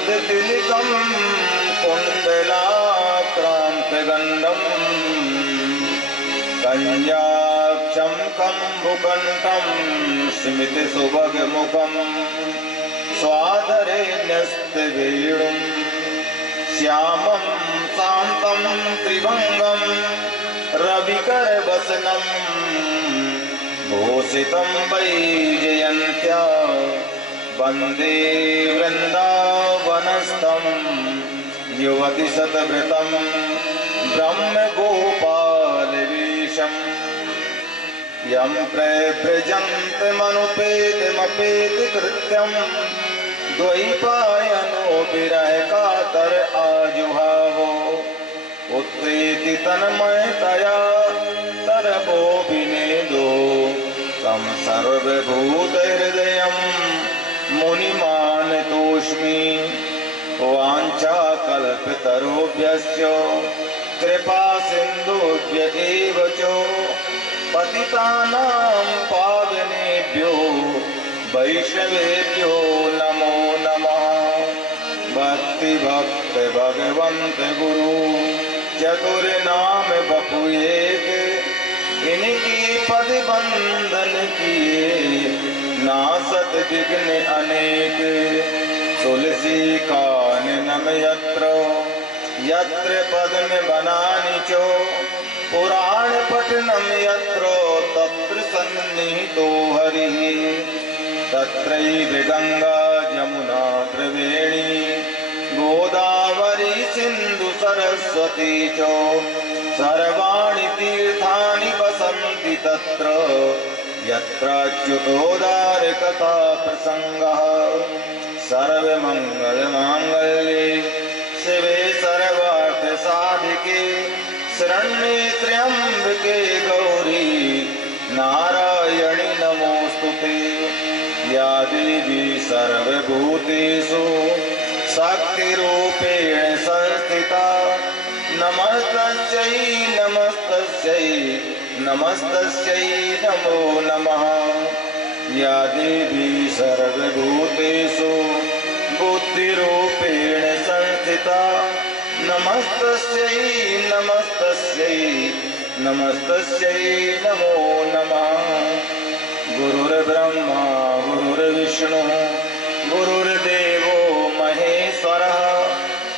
मदतिलिकं कुण्डलाक्रान्तगण्डम् कञ्जाक्षं कम्बुकण्ठं स्मितसुभगमुखं स्वाधरे न्यस्तवेणुं श्यामं शान्तं त्रिभङ्गं रविकरवसनं भूषितं वैजयन्त्या वन्दे वृन्दावनस्थं युवति शतव्रतं ब्रह्मगोपालवेशम् यं प्रव्रजन्तमनुपेतमपेतकृत्यं द्वैपायनो विरहकातर आजुहावो उत्प्रीति तन्मयतया तरवो विनेदो तं सर्वभूतहृदयं मुनिमानतोऽस्मि वाञ्छाकल्पतरुभ्यश्च कृपा सिन्धुभ्य एव च पतितानां पावनेभ्यो वैष्णवेभ्यो नमो नमः। भक्ति भक्त भगवंत गुरु चतुर्नाम बपु एक, इनकी पद बंधन किए नासत विघ्न अनेक। तुलसी काननम यत्र यत्र पद्म बनानि च पुराण पठनम यत्र तत्र सन्निहितो हरिः। तत्रैव गंगा जमुना त्रिवेणी गोदावरी सिंधु सरस्वती च सर्वाणि तीर्थानि वसन्ति तत्र यत्राच्युतोदार कथा प्रसंगः। सर्वमंगलमांगल्ये शिवे सर्वार्थ साधिके शरण्ये त्र्यंबके गौरी नारायणि नमोस्तुते। या देवी सर्वभूतेषु शक्तिरूपेण संस्थिता नमस्तस्यै नमस्तस्यै नमस्तस्यै नमो नमः। या देवी सर्वभूतेषु बुद्धिरूपेण संस्थिता नमस्तस्यै नमस्तस्यै नमस्तस्यै नमो नमः। गुरुर्ब्रह्मा गुरुर्विष्णु गुरुर्देवो महेश्वरः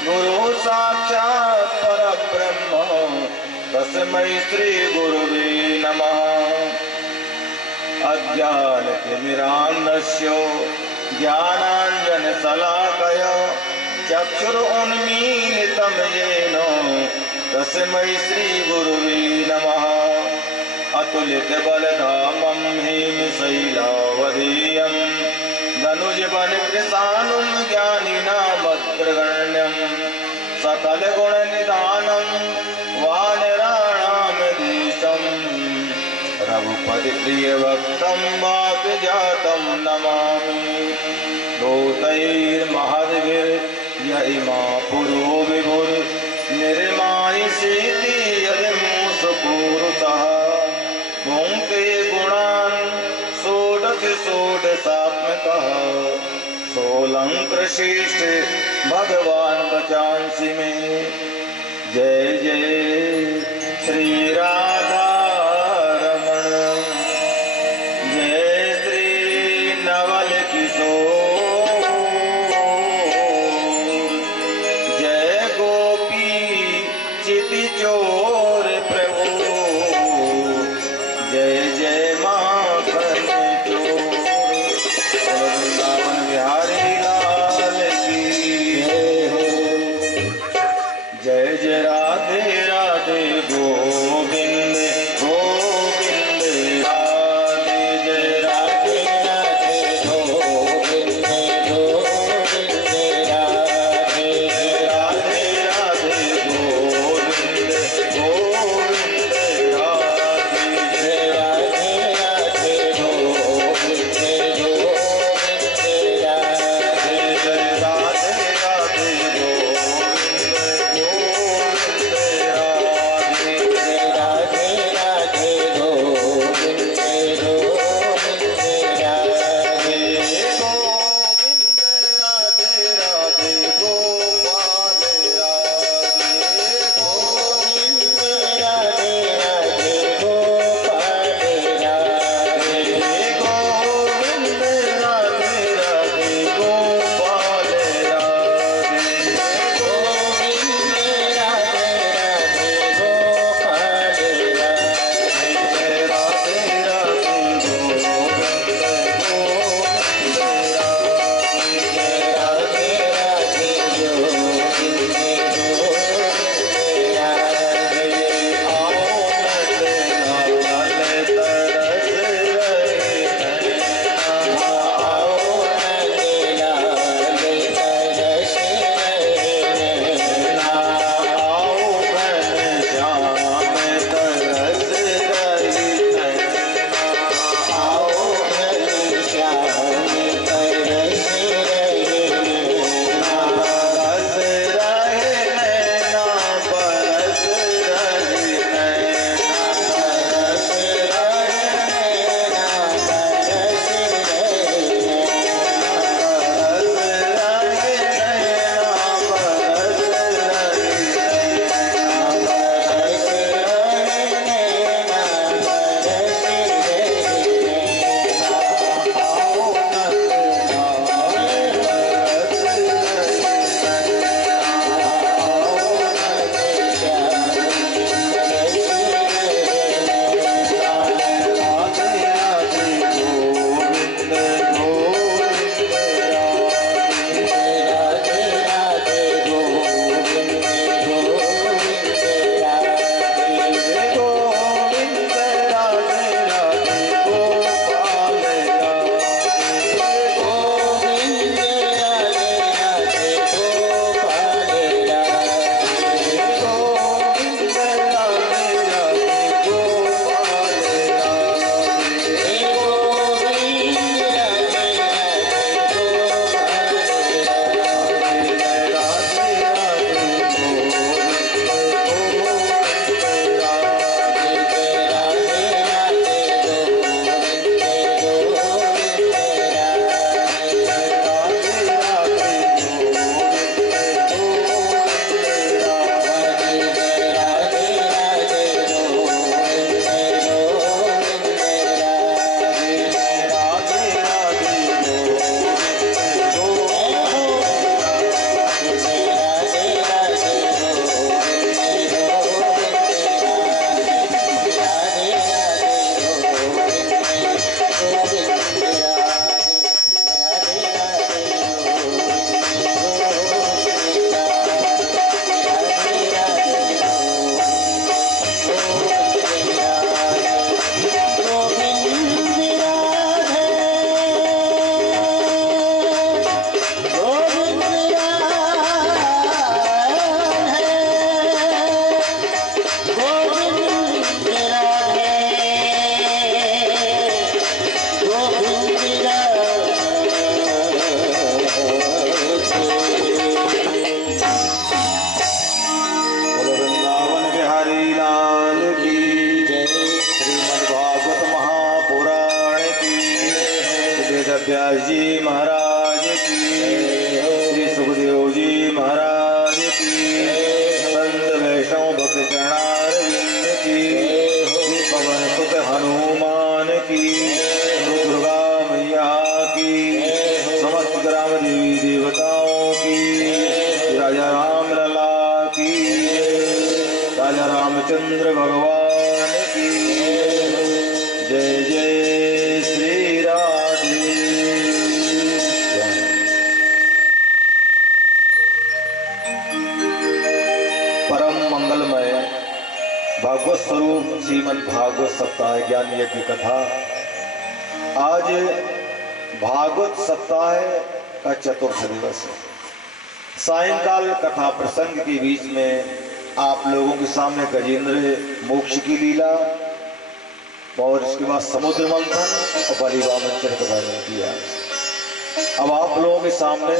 गुरुः साक्षात् परब्रह्म तस्मै श्री गुरुवे नमः। अज्ञानतिमिरान्धस्य ज्ञानाञ्जनशलाकया चक्षुरुन्मीलितं येन तस्मै श्री गुरुवे नमः। अतुलितबलधामं हेमशैलावधेयं धनुजवनकृशानुं ज्ञानिनामग्रगण्यं सकलगुणनिधानं वानराणामधीशं रघुपतिप्रियभक्तं वातजातं नमामि। भूतैर्महद्भिर्य इमा पुरो विभुर्निर्मायिषीति यदमुषपूरुषः भुङ्क्ते गुणान् षोडश षोडशात्मकः सोऽलङ्कृशिष्ट भगवान् वचांसि मे। जय जय श्री राधा रमण जय श्री नवल किशोर जय गोपी चितिचोर प्रभु जय जय माखन चोर। वृंदावन बिहारी लाल की जय जय राधे राधे गोविंद व्यास जी महाराज की, श्री सुखदेव जी महाराज की, संत वैष्णव भक्त चरणारविंद की, श्री पवन सुत हनुमान की, दुर्गा मैया की, समस्त ग्राम देवी देवताओं की, राजा राम लला की, राजा रामचंद्र भगवान की जय जय श्री राधे। परम मंगलमय भागवत स्वरूप श्रीमद् भागवत सप्ताह ज्ञान यज्ञ कथा। आज भागवत सप्ताह का चतुर्थ दिवस है। सायंकाल कथा प्रसंग के बीच में आप लोगों के सामने गजेंद्र मोक्ष की लीला और इसके बाद समुद्र मंथन और बलि वामन चरित्र वर्णन किया। अब आप लोगों के सामने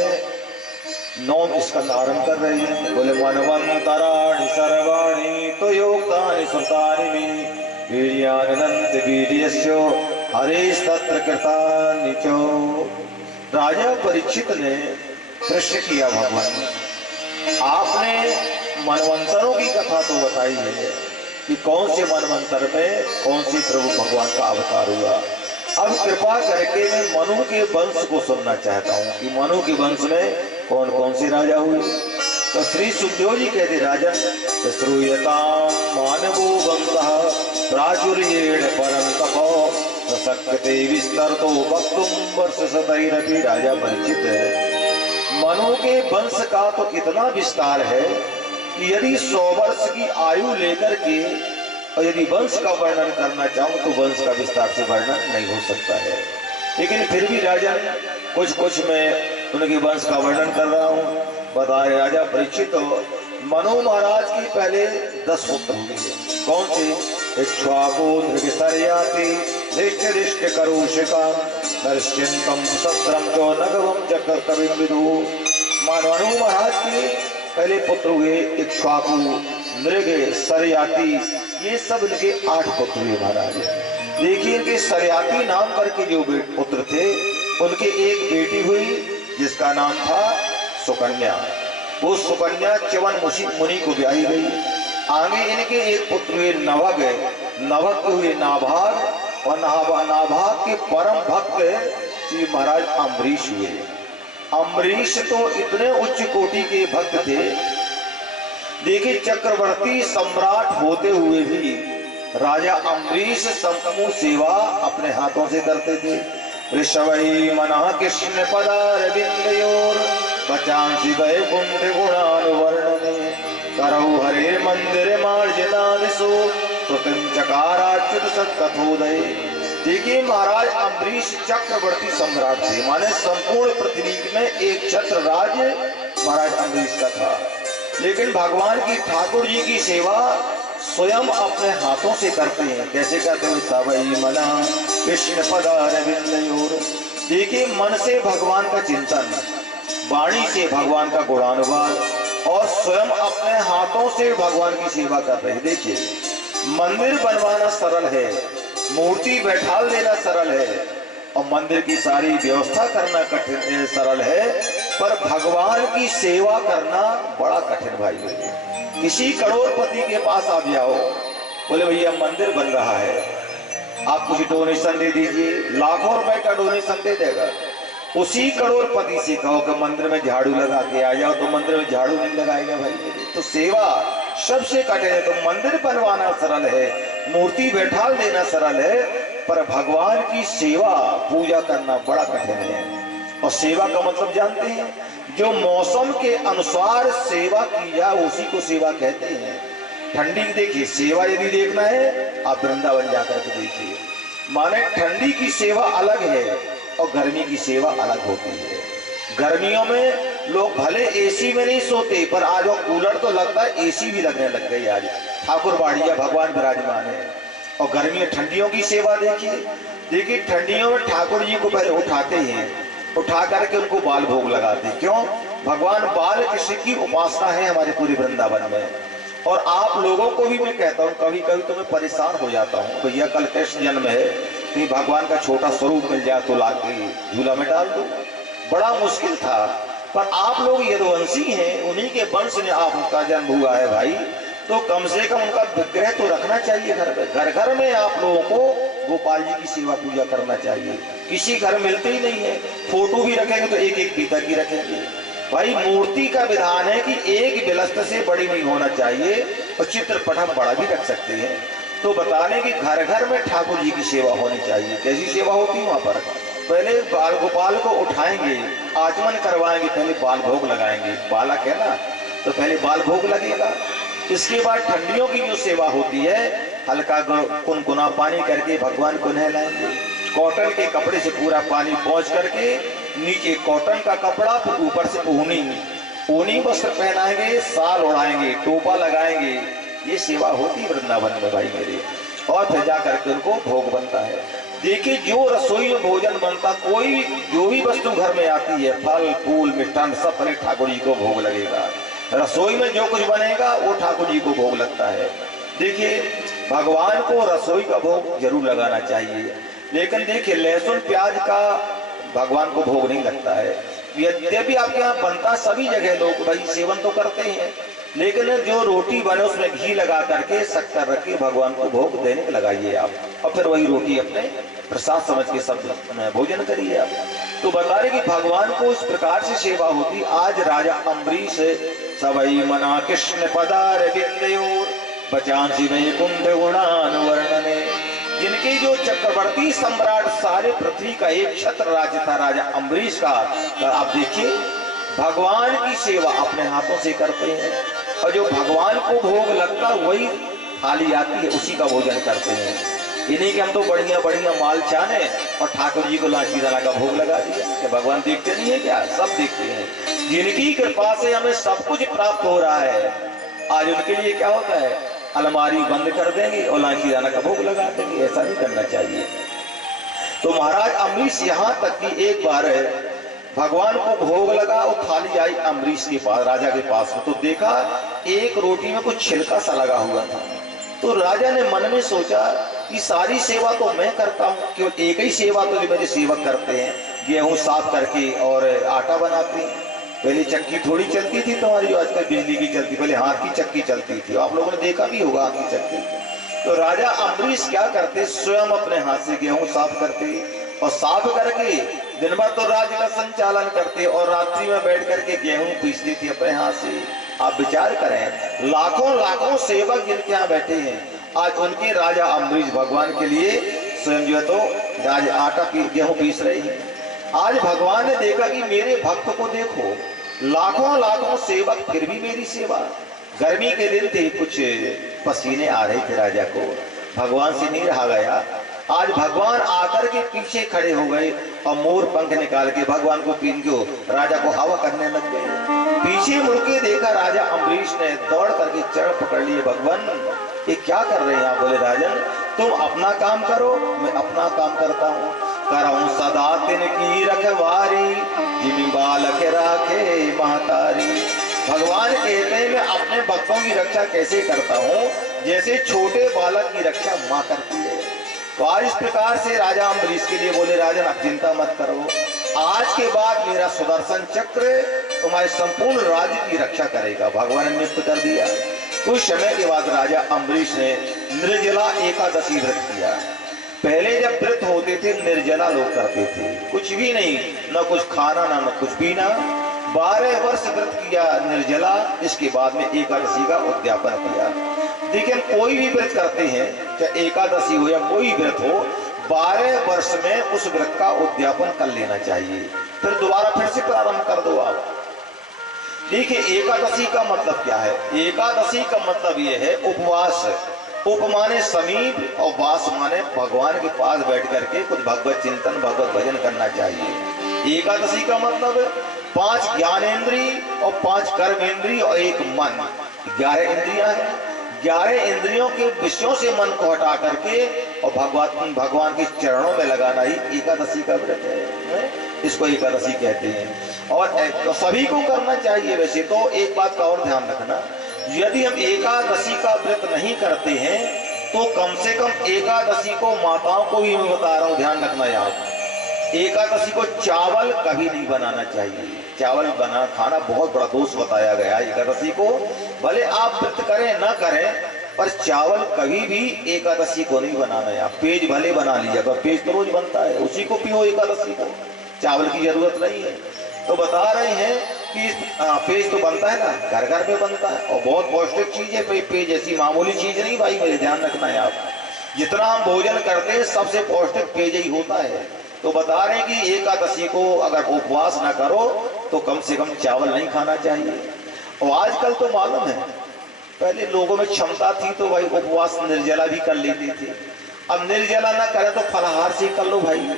9 स्कंद आरंभ कर रहे हैं। बोले मनवंतराणि सर्वाणि तो योक्तानि श्रुतानि मे वीर्यानन्त वीर्यस्य हरेस्तत्र कृतानि च। राजा परीक्षित ने प्रश्न किया, भगवान आपने मनवंतरों की कथा तो बताई है कि कौन से मनवंतर में कौन से प्रभु भगवान का अवतार हुआ। अब कृपा करके मैं मनु के वंश को सुनना चाहता हूँ कि मनु के वंश में कौन कौन से राजा हुए। तो श्री सुखदेव जी कहते, राजन श्रूयताम मानवो वंशः प्राचुर्येण परन्तपो प्रसक्ते विस्तरतो वक्तुम वर्षशतैरपि। राजा परीक्षित है, मनु के वंश का तो इतना विस्तार है कि यदि 100 वर्ष की आयु लेकर के और यदि वंश का वर्णन करना चाहूं तो वंश का विस्तार से वर्णन नहीं हो सकता है। लेकिन फिर भी राजा कुछ मैं उनके वंश का वर्णन कर रहा हूं। बताए राजा परीक्षित, मनु महाराज की पहले 10 पुत्र हुए। कौन से? इक्ष्वाकु धृगसर्याति धृष्ट करुषिका नरश्चिंतम सत्रम चो नगवम चक्र कविम विदु। मनु महाराज के पहले पुत्र हुए इक्ष्वाकु, नृग, सरयाति, ये सब इनके 8 पुत्र हुए महाराज। देखिए इनके सरयाति नाम करके जो पुत्र थे उनके एक बेटी हुई जिसका नाम था सुकन्या। वो सुकन्या च्यवन मुनि को ब्याही गई। आगे इनके एक पुत्र हुए नभग, नभग हुए नाभाग और नाभाग के परम भक्त श्री महाराज अम्बरीश हुए। अम्बरीश तो इतने उच्च कोटि के भक्त थे, देखिए चक्रवर्ती सम्राट होते हुए भी राजा अम्बरीश संपूर्ण सेवा अपने हाथों से करते थे। ऋषवै मनः कृष्ण पदारविंदयोर बचांसि वैकुंठ गुणानुवर्णने करौ हरे मंदिर मार्जनादिसो स्वतंत्र चकाराच्युत सत्कथोदय। देखिए महाराज अम्बरीश चक्रवर्ती सम्राट थे, माने संपूर्ण पृथ्वी में एक छत्र राज महाराज अम्बरीश का था। लेकिन भगवान की ठाकुर जी की सेवा स्वयं अपने हाथों से करते हैं। कैसे करते हैं? सवै मना कृष्ण पदारविंदयोर। देखिए मन से भगवान का चिंतन, वाणी से भगवान का गुणानुवाद और स्वयं अपने हाथों से भगवान की सेवा कर रहे हैं। देखिए मंदिर बनवाना सरल है, मूर्ति बैठाल देना सरल है और मंदिर की सारी व्यवस्था करना कठिन सरल है, पर भगवान की सेवा करना बड़ा कठिन भाई। किसी करोड़पति के पास आप जाओ, बोले भैया मंदिर बन रहा है, आप कुछ डोनेशन दे दीजिए, लाखों रुपए का डोनेशन दे देगा। उसी करोड़पति से कहो कि मंदिर में झाड़ू लगा के आ जाओ, तो मंदिर में झाड़ू नहीं लगाएगा भाई। तो सेवा सबसे कठिन है। तो मंदिर बनवाना सरल है, मूर्ति बैठाल देना सरल है, पर भगवान की सेवा पूजा करना बड़ा कठिन है। और सेवा का मतलब जानते हैं? जो मौसम के अनुसार सेवा की जाए उसी को सेवा कहते हैं। ठंडी की देखिए सेवा यदि देखना है आप वृंदावन जाकर के देखिए, माने ठंडी की सेवा अलग है और गर्मी की सेवा अलग होती है। गर्मियों में लोग भले एसी में नहीं सोते, पर आज वो कूलर तो लगता है, एसी भी लगने लग गई आज। ठाकुर बाड़िया भगवान विराजमान है। और गर्मी ठंडियों की सेवा देखिए ठंडियों में ठाकुर जी को पहले उठाते हैं, उठा करके उनको बाल भोग लगाते हैं। क्यों? भगवान बाल कृष्ण की उपासना है हमारे पूरे वृंदावन में। और आप लोगों को भी मैं कहता हूँ, कभी कभी तो मैं परेशान हो जाता हूँ, भैया कल कृष्ण जन्म है, कहीं भगवान का छोटा स्वरूप मिल जाए तो लाके झूला में डाल दो, बड़ा मुश्किल था। पर आप लोग यदुवंशी हैं, उन्हीं के वंश में आपका जन्म हुआ है भाई, तो कम से कम उनका विग्रह तो रखना चाहिए घर में। घर घर में आप लोगों को गोपाल जी की सेवा पूजा करना चाहिए। किसी घर मिलते ही नहीं है, फोटो भी रखेंगे तो एक एक पीतल की रखेंगे। भाई मूर्ति का विधान है कि एक बिलस्त से बड़ी नहीं होना चाहिए, और चित्रपट हम बड़ा भी रख सकते हैं। तो बताने कि घर घर में ठाकुर जी की सेवा होनी चाहिए। कैसी सेवा होती है वहां पर? पहले बाल गोपाल को उठाएंगे, आचमन करवाएंगे, पहले बाल भोग लगाएंगे, बालक है ना, तो पहले बाल भोग लगेगा। इसके बाद ठंडियों की जो सेवा होती है, हल्का गुनगुना पानी करके भगवान को नहलाएंगे। कॉटन के कपड़े से पूरा पानी पहुंच करके नीचे कॉटन का कपड़ा, फिर ऊपर से ऊनी वस्त्र पहनाएंगे, साल उड़ाएंगे, टोपा लगाएंगे। ये सेवा होती वृंदावन में भाई मेरे। और फिर जा करके उनको भोग बनता है। देखिए जो रसोई में भोजन बनता, कोई जो भी वस्तु घर में आती है, फल फूल मिष्ठान सब पहले ठाकुर जी को भोग लगेगा। रसोई में जो कुछ बनेगा वो ठाकुर जी को भोग लगता है। देखिए भगवान को रसोई का भोग जरूर लगाना चाहिए, लेकिन देखिए लहसुन प्याज का भगवान को भोग नहीं लगता है। यद्यपि आपके यहाँ बनता, सभी जगह लोग भाई सेवन तो करते हैं, लेकिन जो रोटी बने उसमें घी लगा करके शक्कर रख के भगवान को भोग देने के लगाइए आप, और फिर वही रोटी अपने प्रसाद समझ के सब भोजन करिए आप। तो बता रहे कि भगवान को इस प्रकार से सेवा होती। आज राजा अम्बरीश सबई मना कृष्ण पदार बिंदयोर बचांसी वैकुंठ गुणान वर्णने, जिनके जो चक्रवर्ती सम्राट सारे पृथ्वी का एक छत्र राज्य था राजा अम्बरीश का। आप देखिए भगवान की सेवा अपने हाथों से करते हैं, और जो भगवान को भोग लगता वही थाली आती है उसी का भोजन करते हैं। ये नहीं कि हम तो बढ़िया बढ़िया माल छाने और ठाकुर जी को लाठी दाना का भोग लगा दिया। क्या भगवान देखते नहीं है क्या? सब देखते हैं। जिनकी कृपा से हमें सब कुछ प्राप्त हो रहा है, आज उनके लिए क्या होता है, अलमारी बंद कर देंगे और लाठी दाना का भोग लगा देंगे। ऐसा नहीं करना चाहिए। तो महाराज अम्बरीश यहाँ तक कि एक बार भगवान को भोग लगा और थाली आई अम्बरीश के पास, राजा के पास में, तो देखा एक रोटी में कुछ छिलका सा लगा हुआ था। तो राजा ने मन में सोचा कि सारी सेवा तो मैं करता हूँ, केवल एक ही सेवा तो जो मेरे सेवक करते हैं, गेहूं साफ करके और आटा बनाते हैं। पहले चक्की थोड़ी चलती थी तुम्हारी जो आजकल बिजली की चलती, पहले हाथ की चक्की चलती थी, आप लोगों ने देखा भी होगा हाथ की चक्की। तो राजा अम्बरीश क्या करते, स्वयं अपने हाथ से गेहूं साफ करते, और साफ करके दिन भर तो राज्य का संचालन करते, और रात्रि में बैठ करके गेहूं पीसती थी अपने हाथ से। आप विचार करें, लाखों लाखों सेवक जिनके यहाँ बैठे हैं, आज उनके राजा अम्बरीश भगवान के लिए स्वयं जो है तो आज आटा गेहूं पीस रहे हैं। आज भगवान ने देखा कि मेरे भक्त को देखो, लाखों लाखों सेवक, फिर भी मेरी सेवा। गर्मी के दिन थे, कुछ पसीने आ रहे थे राजा को, भगवान से नहीं रहा गया। आज भगवान आकर के पीछे खड़े हो गए और मोर पंख निकाल के भगवान को पीन के राजा को हवा करने लग गए। पीछे मुड़ के देखा राजा अम्बरीश ने, दौड़ करके चरण पकड़ लिए, भगवान ये क्या कर रहे हैं आप? बोले राजन तुम अपना काम करो, मैं अपना काम करता हूँ। करऊं सदा तिनकी रखवारी, जिमी बालक राखे महतारी। भगवान कहते हैं मैं अपने भक्तों की रक्षा कैसे करता हूँ, जैसे छोटे बालक की रक्षा माँ करती है। तो आज इस प्रकार से राजा अम्बरीश के लिए बोले, राजन आप चिंता मत करो, आज के बाद मेरा सुदर्शन चक्र तुम्हारे संपूर्ण राज्य की रक्षा करेगा। भगवान ने नियुक्त कर दिया। कुछ समय के बाद राजा अम्बरीश ने निर्जला एकादशी व्रत किया। पहले जब व्रत होते थे निर्जला लोग करते थे, कुछ भी नहीं, न कुछ खाना न कुछ पीना। 12 वर्ष व्रत किया निर्जला, इसके बाद में एकादशी का उद्यापन किया। देखिए कोई भी व्रत करते हैं, चाहे एकादशी हो या कोई व्रत हो, 12 वर्ष में उस व्रत का उद्यापन कर लेना चाहिए, फिर दोबारा फिर से प्रारंभ कर दो आप। देखिए एकादशी का मतलब क्या है? एकादशी का मतलब यह है उपवास। उप माने समीप और वास माने भगवान के पास बैठ करके कुछ भगवत चिंतन भगवत भजन करना चाहिए। एकादशी का मतलब 5 ज्ञानेंद्री और 5 कर्मेंद्री और 1 मन, 11 इंद्रियां हैं। 11 इंद्रियों के विषयों से मन को हटा करके और भगवान के चरणों में लगाना ही एकादशी का व्रत है। इसको एकादशी कहते हैं और तो सभी को करना चाहिए। वैसे तो एक बात का और ध्यान रखना, यदि हम एकादशी का व्रत नहीं करते हैं तो कम से कम एकादशी को माताओं को भी मैं बता रहा हूं, ध्यान रखना यार, एकादशी को चावल कभी नहीं बनाना चाहिए। चावल बना खाना बहुत बड़ा दोष बताया गया है एकादशी को। भले आप व्रत करें ना करें, पर चावल कभी भी एकादशी को नहीं बनाना है। आप पेज भले बना लीजिए, पर पेज तो रोज बनता है, उसी को पियो एकादशी को, चावल की जरूरत नहीं है। तो बता रहे हैं कि पेज तो बनता है ना, घर घर में बनता है और बहुत पौष्टिक चीज है। पेज ऐसी मामूली चीज नहीं भाई, मेरे ध्यान रखना है आप। जितना हम भोजन करते हैं सबसे पौष्टिक पेज ही होता है। तो बता रहे हैं कि एकादशी को अगर उपवास ना करो तो कम से कम चावल नहीं खाना चाहिए। और आजकल तो मालूम है, पहले लोगों में क्षमता थी तो भाई उपवास निर्जला भी कर लेते थे। अब निर्जला ना करें तो फलाहार से कर लो भाई,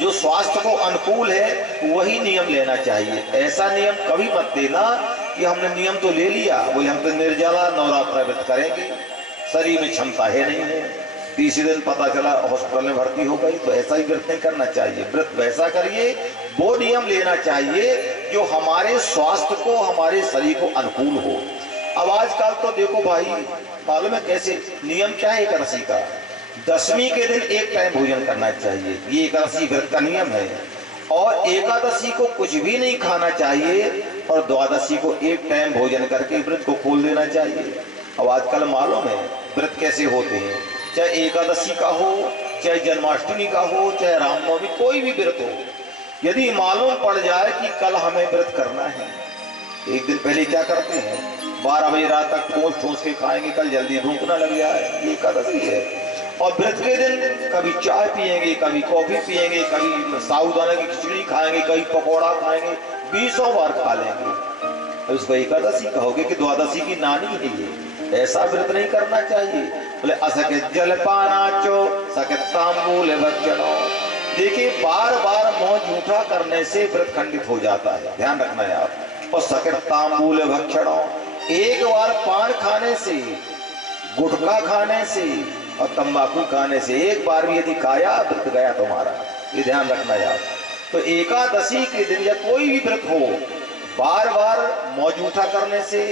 जो स्वास्थ्य को अनुकूल है वही नियम लेना चाहिए। ऐसा नियम कभी मत देना कि हमने नियम तो ले लिया, वही हम तो निर्जला नवरात्र व्रत करेंगे, शरीर में क्षमता है नहीं है, तीसरे दिन पता चला हॉस्पिटल में भर्ती हो गई। तो ऐसा ही व्रत नहीं करना चाहिए। व्रत वैसा करिए, वो नियम लेना चाहिए जो हमारे स्वास्थ्य को, हमारे शरीर को अनुकूल हो। अब आजकल तो देखो भाई, मालूम है कैसे नियम क्या है एकादशी का, दशमी के दिन एक टाइम भोजन करना चाहिए, ये एकादशी व्रत का नियम है। और एकादशी को कुछ भी नहीं खाना चाहिए और द्वादशी को एक टाइम भोजन करके व्रत को खोल देना चाहिए। अब आजकल मालूम है व्रत कैसे होते हैं, चाहे एकादशी का हो, चाहे जन्माष्टमी का हो, चाहे रामनवमी, कोई भी व्रत हो। यदि मालूम पड़ जाए कि कल हमें व्रत करना है, एक दिन पहले क्या करते हैं, 12 बजे रात तक ठोस ठोस के खाएंगे, कल जल्दी भूख ना लग जाए, ये एकादशी है। और व्रत के दिन कभी चाय पिएंगे, कभी कॉफी पिएंगे, कभी साबूदाना की खिचड़ी खाएंगे, कभी पकौड़ा खाएंगे, 20 बार खा लेंगे। तो उसको एकादशी कहोगे कि द्वादशी की नानी है ये। ऐसा व्रत नहीं करना चाहिए। बोले असके जलपानाचो सके तांबूल भक्षणो। देखिए बार बार मुंह झूठा करने से व्रत खंडित हो जाता है, ध्यान रखना है आप। और सके तांबूल भक्षणो, एक बार पान खाने से, गुटखा खाने से और तंबाकू खाने से एक बार भी यदि खाया, व्रत गया तुम्हारा, ये ध्यान रखना है आप। तो एकादशी के दिन या कोई भी व्रत हो, बार बार मौज उठा करने से,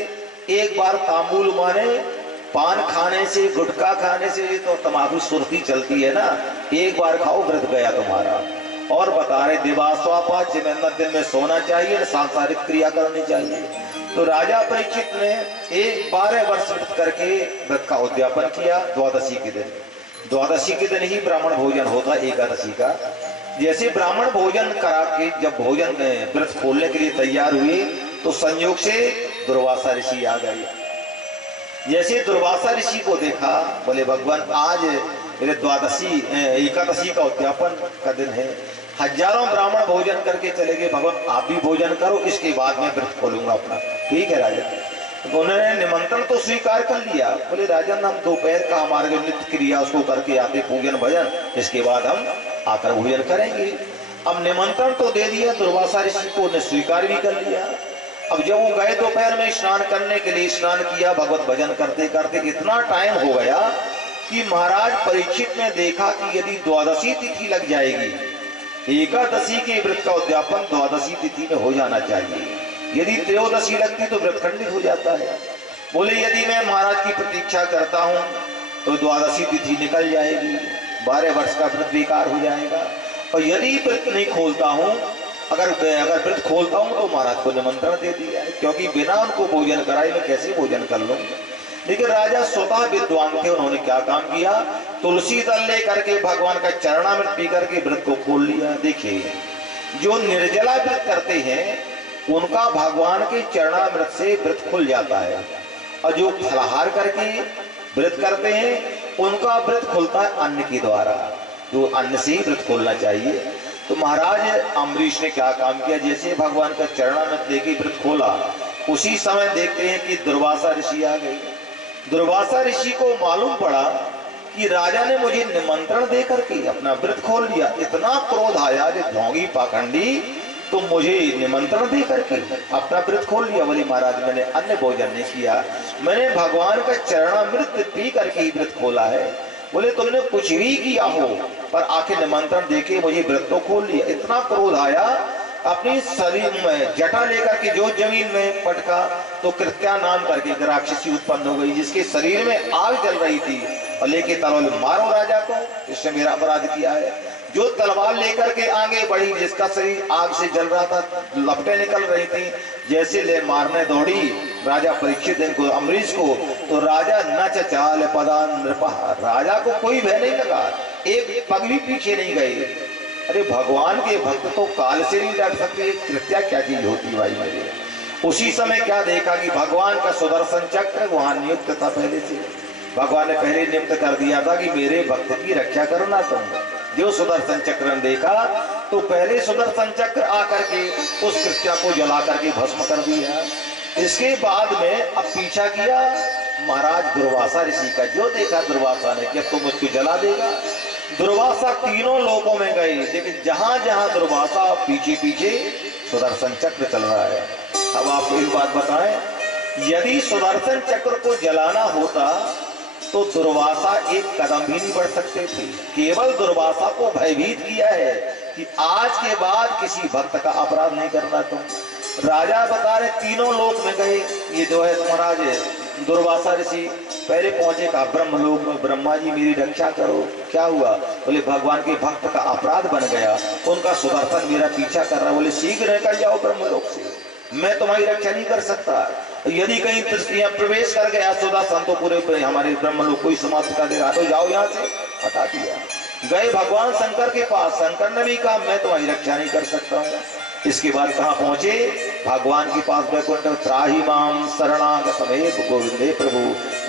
एक बार तांबूल माने पान खाने से, गुटखा खाने से, तो तंबाकू सुर्खी चलती है ना, एक बार खाओ व्रत गया तुम्हारा। और बता रहे दिवास्वापा दिन में सोना चाहिए, सांसारिक क्रिया करनी चाहिए। तो राजा परीक्षित ने 12 वर्ष व्रत करके व्रत का उद्यापन किया द्वादशी के दिन। द्वादशी के दिन ही ब्राह्मण भोजन होता एकादशी का। जैसे ब्राह्मण भोजन करा के जब भोजन व्रत खोलने के लिए तैयार हुए तो संयोग से दुर्वासा ऋषि आ गए। जैसे दुर्वासा ऋषि को देखा, बोले भगवान आज मेरे द्वादशी एकादशी का उद्यापन का दिन है, हजारों ब्राह्मण भोजन करके चले गए, भगवान आप भी भोजन करो, इसके बाद मैं व्रत खोलूंगा अपना। ठीक है राजा। तो उन्होंने निमंत्रण तो स्वीकार कर लिया। बोले राजन हम दोपहर का हमारे जो नित्य क्रिया उसको करके आते, पूजन भजन, इसके बाद हम आकर भोजन करेंगे। अब निमंत्रण तो दे दिया, दुर्वासा ऋषि को ने स्वीकार भी कर लिया। अब जब वो गए दोपहर में स्नान करने के लिए, स्नान किया, भगवत भजन करते करते इतना टाइम हो गया कि महाराज परीक्षित ने देखा कि यदि द्वादशी तिथि लग जाएगी, एकादशी के व्रत का उद्यापन द्वादशी तिथि में हो जाना चाहिए, यदि त्रयोदशी लगती तो व्रत खंडित हो जाता है। बोले यदि मैं महाराज की प्रतीक्षा करता हूँ तो द्वादशी तिथि निकल जाएगी, 12 वर्ष का व्रत बेकार हो जाएगा। और यदि व्रत नहीं खोलता हूँ, अगर व्रत खोलता हूँ तो महाराज को निमंत्रण दे दिया है, क्योंकि बिना उनको भोजन कराए मैं कैसे भोजन कर लूँ। लेकिन राजा स्वतः विद्वान थे, उन्होंने क्या काम किया, तुलसी दल लेकर के भगवान का चरणामृत पी करके व्रत को खोल लिया। देखिए जो निर्जला व्रत करते हैं उनका भगवान के चरणामृत से व्रत खुल जाता है, और जो फलाहार करके व्रत करते हैं उनका व्रत खुलता है अन्न के द्वारा, जो अन्न से ही व्रत खोलना चाहिए। तो महाराज अम्बरीश ने क्या काम किया, जैसे भगवान का चरणामृत लेके व्रत खोला, उसी समय देखते हैं कि दुर्वासा ऋषि आ गए। दुर्वासा ऋषि को मालूम पड़ा कि राजा ने मुझे निमंत्रण दे करके अपना व्रत खोल लिया। इतना क्रोध आया कि ढोंगी पाखंडी, तो मुझे निमंत्रण दे करके अपना व्रत खोल लिया। बोले महाराज मैंने अन्य भोजन नहीं किया, मैंने भगवान का चरणामृत पी करके ही व्रत खोला है। बोले तुमने कुछ भी किया हो पर आखिर निमंत्रण देके मुझे व्रत तो खोल लिया। इतना क्रोध आया, अपनी शरीर में जटा लेकर के जो जमीन में पटका तो कृत्या नाम करके राक्षसी उत्पन्न हो गई, जिसके शरीर में आग जल रही थी। और लेके तलवार मारो राजा को, इसने मेरा अपराध किया है। जो तलवार लेकर के आगे बढ़ी, जिसका शरीर आग से जल रहा था, लपटें निकल रही थी, जैसे ले मारने दौड़ी राजा परीक्षित इनको अम्बरीश को, तो राजा न चाल पदान नृपः, राजा को कोई भय नहीं लगा, एक पग भी पीछे नहीं गए। अरे भगवान के भक्त तो काल से नहीं डर सकते, कृत्या क्या चीज होती भाई मेरे। उसी समय क्या देखा कि भगवान का सुदर्शन चक्र वहां नियुक्त था पहले से, भगवान ने पहले नियुक्त कर दिया था कि मेरे भक्त की रक्षा करो ना तुम। जो सुदर्शन चक्र ने देखा तो पहले सुदर्शन चक्र आकर के उस कृत्या को जला करके भस्म कर दिया। इसके बाद में अब पीछा किया महाराज दुर्वासा ऋषि का। जो देखा दुर्वासा ने कि अब तो मुझको जला देगा। दुर्वासा तीनों लोकों में गए, लेकिन जहां जहां दुर्वासा पीछे पीछे सुदर्शन चक्र चल रहा है। अब आपको एक बात बताएं, यदि सुदर्शन चक्र को जलाना होता तो दुर्वासा एक कदम भी नहीं बढ़ सकते थे। केवल दुर्वासा को भयभीत किया है कि आज के बाद किसी भक्त का अपराध नहीं करना तुम। राजा बता रहे तीनों लोक में गए, ये जो है महाराज दुर्वासा ऋषि पहले पहुंचे, का ब्रह्मलोक में ब्रह्मा जी मेरी रक्षा करो। क्या हुआ? बोले भगवान के भक्त का अपराध बन गया, उनका सुदर्शन मेरा पीछा कर रहा। बोले शीघ्र निकल जाओ ब्रह्मलोक से, मैं तुम्हारी रक्षा नहीं कर सकता। यदि कहीं प्रवेश कर गया सुदर्शन तो पूरे हमारे ब्रह्मलोक को ही समाप्त कर देगा, तो जाओ यहाँ से। हटा दिया। गए भगवान शंकर के पास, शंकर ने भी कहा मैं तुम्हारी रक्षा नहीं कर सकता हूँ। इसके बाद कहाँ पहुंचे? भगवान के पास वैकुंठ, त्राहि माम शरणागतमेव गोविंदे प्रभु,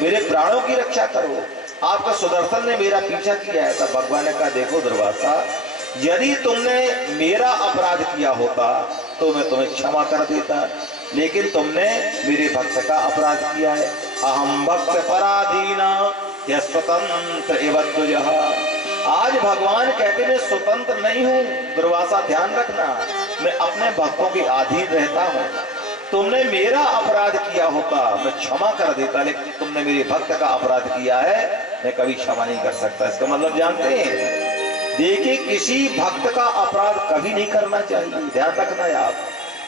मेरे प्राणों की रक्षा करो, आपका सुदर्शन ने मेरा पीछा किया है। तब भगवान ने कहा देखो दुर्वासा, यदि तुमने मेरा अपराध किया होता तो मैं तुम्हें क्षमा कर देता, लेकिन तुमने मेरे भक्त का अपराध किया है। अहम भक्त पराधीना यह स्वतंत्र एवं द्विजः। आज भगवान कहते मैं स्वतंत्र नहीं हूँ, दुर्वासा ध्यान रखना, मैं अपने भक्तों के अधीन रहता हूँ। तुमने मेरा अपराध किया होता मैं क्षमा कर देता, लेकिन तुमने मेरे भक्त का अपराध किया है, मैं कभी क्षमा नहीं कर सकता। इसका मतलब जानते हैं? देखिए, किसी भक्त का अपराध कभी नहीं करना चाहिए, ध्यान रखना है आप।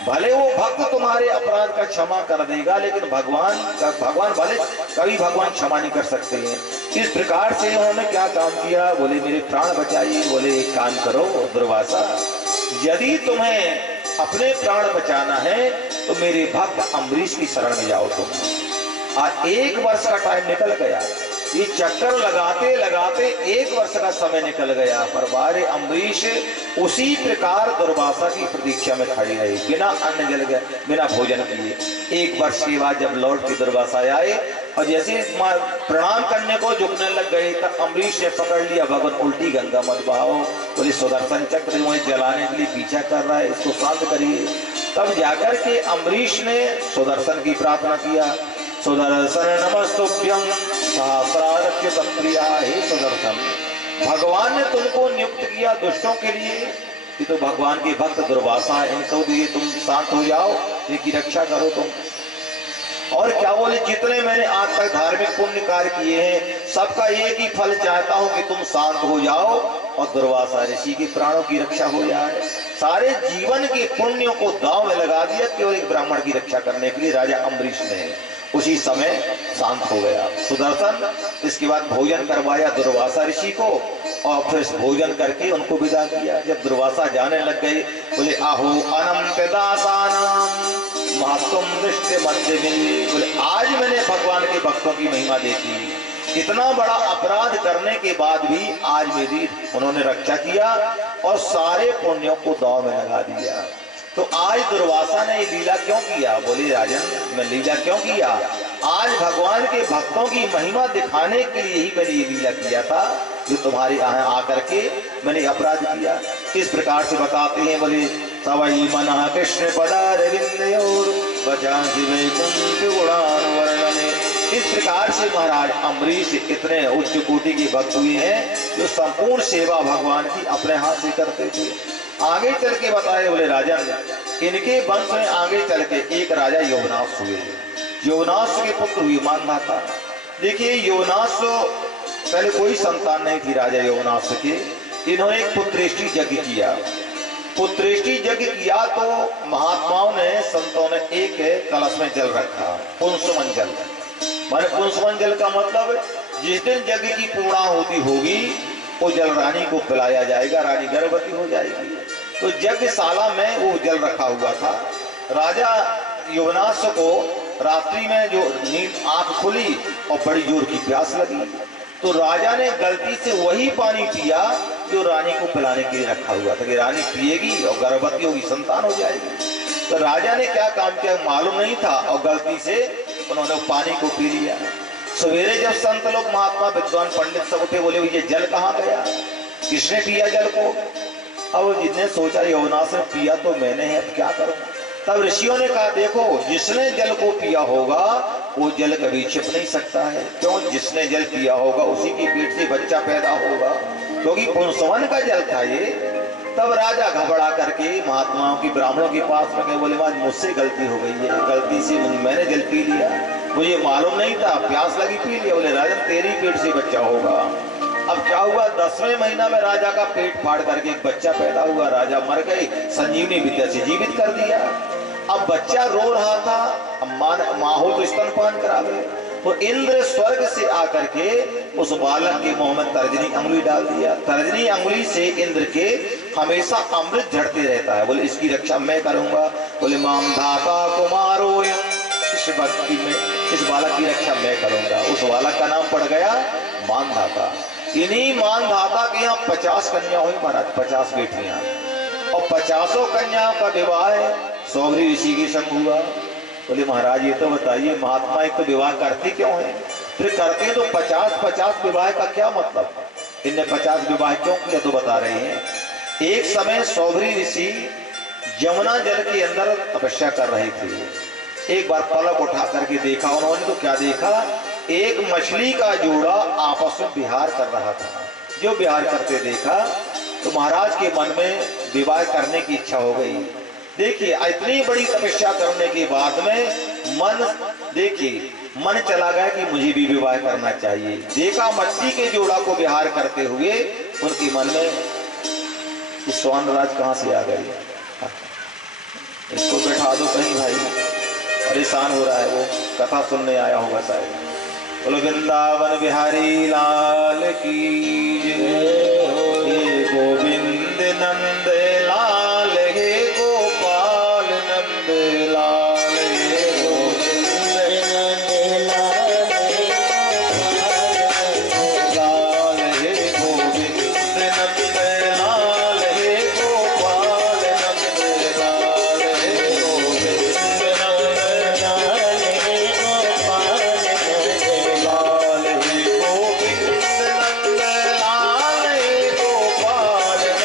भले वो भक्त तुम्हारे अपराध का क्षमा कर देगा, लेकिन भगवान भले कभी भगवान क्षमा नहीं कर सकते हैं। इस प्रकार से उन्होंने क्या काम किया? बोले मेरे प्राण बचाइए। बोले एक काम करो दुर्वासा, यदि तुम्हें अपने प्राण बचाना है तो मेरे भक्त अम्बरीश की शरण में जाओ तुम। आज 1 वर्ष का टाइम निकल गया, ये चक्कर लगाते लगाते 1 वर्ष का समय निकल गया, पर बारे अम्बरीश उसी प्रकार दुर्वासा की प्रतीक्षा में खड़ी रही, बिना अन्न जल गए, बिना भोजन किए। 1 वर्ष के बाद जब लौट के दुर्वासा आए और जैसे प्रणाम करने को झुकने लग गए, तब अम्बरीश ने पकड़ लिया, भगवान उल्टी गंगा मत बहाओ। बोले सुदर्शन चक्र मुझे जलाने के लिए पीछा कर रहा है, इसको शांत करिए। तब जाकर के अम्बरीश ने सुदर्शन की प्रार्थना किया, सुदर्शन नमस्तुभ्यं सहस्रार्च्युत प्रिया। हे सुदर्शन, भगवान ने तुमको नियुक्त किया दुष्टों के लिए कि तो भगवान के भक्त दुर्वासा है, इनको दिए तुम शांत हो जाओ, इनकी रक्षा करो तुम। और क्या बोले, जितने मैंने आज तक धार्मिक पुण्य कार्य किए हैं सबका एक ही फल चाहता हूं कि तुम शांत हो जाओ और दुर्वासा ऋषि के प्राणों की रक्षा हो जाए। सारे जीवन के पुण्यों को दांव में लगा दिया केवल एक ब्राह्मण की रक्षा करने के लिए राजा अम्बरीश ने। उसी समय शांत हो गया सुदर्शन। इसके बाद भोजन करवाया दुर्वासा ऋषि को और फिर भोजन करके उनको विदा किया। जब दुर्वासा जाने लग गए, बोले आहो अनंत दासानाम महत्वम दृष्टि मध्य में। बोले आज मैंने भगवान के भक्तों की महिमा देखी, इतना बड़ा अपराध करने के बाद भी आज मेरी उन्होंने रक्षा किया और सारे पुण्यों को दांव में लगा दिया। तो आज दुर्वासा ने ये लीला क्यों किया? बोले राजन, मैं लीला क्यों किया? आज भगवान के भक्तों की महिमा दिखाने के लिए ही मैंने ये लीला किया था, जो तुम्हारे यहाँ आकर के मैंने अपराध किया। इस प्रकार से बताते हैं, बोले सवई मन कृष्ण पदारविंदयोर वचांसि वैकुंठ गुणान वर्णने। इस प्रकार से महाराज अम्बरीश इतने उच्च कोटि के भक्त हुए हैं जो संपूर्ण सेवा भगवान की अपने हाथ से करते थे। आगे चल के बताए, बोले राजन, इनके वंश में आगे चल के एक राजा यवनाश हुए। यवनाश के पुत्र हुए मानधाता। देखिए यवनाश पहले कोई संतान नहीं थी राजा यवनाश के। इन्होंने एक पुत्रेष्टि यज्ञ किया। पुत्रेष्टि यज्ञ किया तो महात्माओं ने, संतों ने एक कलश में जल रखा, पुंसवन जल। माने पुंसवन जल का मतलब जिस दिन यज्ञ की पूर्णाहुति होगी वो जल रानी को पिलाया जाएगा, रानी गर्भवती हो जाएगी। तो यज्ञशाला में वो जल रखा हुआ था। राजा युवनाश को रात्रि में जो नींद आंख खुली और बड़ी जोर की प्यास लगी, तो राजा ने गलती से वही पानी पिया जो रानी को पिलाने के लिए रखा हुआ था कि रानी पिएगी और गर्भवती होगी, संतान हो जाएगी। तो राजा ने क्या काम किया मालूम नहीं था और गलती से उन्होंने पानी को पी लिया। सवेरे जब संत लोग, महात्मा, विद्वान, पंडित सब उठे, बोले ये जल कहाँ गया, किसने पिया जल को? अब जिसने सोचा यमुनास ने पिया तो मैंने है, अब क्या करूं? तब ऋषियों ने कहा देखो, जिसने जल को पिया होगा वो जल कभी छिप नहीं सकता है। क्यों? जिसने जल पिया होगा उसी के पेट से बच्चा पैदा होगा, क्योंकि पुंसवन का जल था ये। तब राजा घबरा करके महात्माओं की, ब्राह्मणों के पास में गए, बोले महाराज मुझसे गलती हो गई है, गलती से मैंने जल पी लिया, मुझे मालूम नहीं था, प्यास लगी पी लिया। बोले राजन तेरी पेट से बच्चा होगा। अब क्या हुआ, 10वें महीना में राजा का पेट फाड़ करके एक बच्चा पैदा हुआ, राजा मर गए, संजीवनी विद्या से जीवित कर दिया। अब बच्चा रो रहा था, अब माँ हो तो स्तनपान करावे, तो इंद्र स्वर्ग से आकर के उस बालक के मुंह में तर्जनी अंगुली डाल दिया। तर्जनी अंगुली से इंद्र के हमेशा अमृत झड़ते रहता है। बोले इसकी रक्षा मैं करूंगा। बोले माम धाता कुमारो, इस भक्ति में इस बालक की रक्षा मैं करूंगा। उस बालक का नाम पड़ गया मानधाता। इन्हीं मानधाता के यहाँ 50 कन्या हुई महाराज, 50 बेटियां, और 50 कन्याओं का विवाह सौभरी ऋषि के संग हुआ। बोले महाराज ये तो बताइए, महात्मा एक तो विवाह करते क्यों है, फिर करते तो 50-50 विवाह का क्या मतलब, इनने 50 विवाह क्यों किया? तो बता रहे हैं, एक समय सौभरी ऋषि यमुना जल के अंदर तपस्या कर रहे थे। एक बार पलक उठा करके देखा उन्होंने, तो क्या देखा, एक मछली का जोड़ा आपस में विहार कर रहा था। जो विहार करते देखा तो महाराज के मन में विवाह करने की इच्छा हो गई। देखिए इतनी बड़ी तपस्या करने के बाद में मन, देखिए मन चला गया कि मुझे भी विवाह करना चाहिए। देखा मछली के जोड़ा को विहार करते हुए, उनके मन में स्वर्ण राज कहाँ से आ गई, इसको बैठा दो कहीं, भाई परेशान हो रहा है, वो कथा सुनने आया होगा शायद। बोलो वृंदावन बिहारी लाल की जय, गोविंद नंद लाल, हे गोपाल नंद लाल, हे गोविंद नंद लाल, लाल, हे गोविंद नंद लाल, हे गोपाल नंद लाल, हे गोविंद नंद लाल, हे गोपाल नंद लाल, हे गोविंद नंद लाल, हे गोपाल नंद लाल, हे गोविंद नंद लाल, हे गोपाल नंद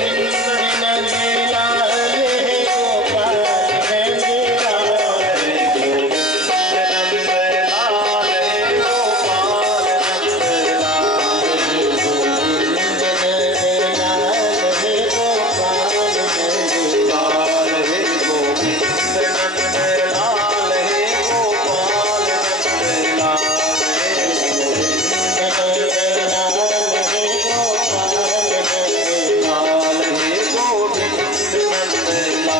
लाल, हे गोविंद नंद लाल, हे गोपाल नंद लाल, हे गोविंद नंद लाल, हे गोपाल नंद लाल, हे गोविंद नंद लाल, हे गोपाल नंद लाल, हे गोविंद नंद लाल, हे गोपाल नंद लाल, हे गोविंद नंद लाल, हे गोपाल नंद लाल, हे गोविंद नंद लाल, हे गोपाल नंद लाल, हे गोविंद नंद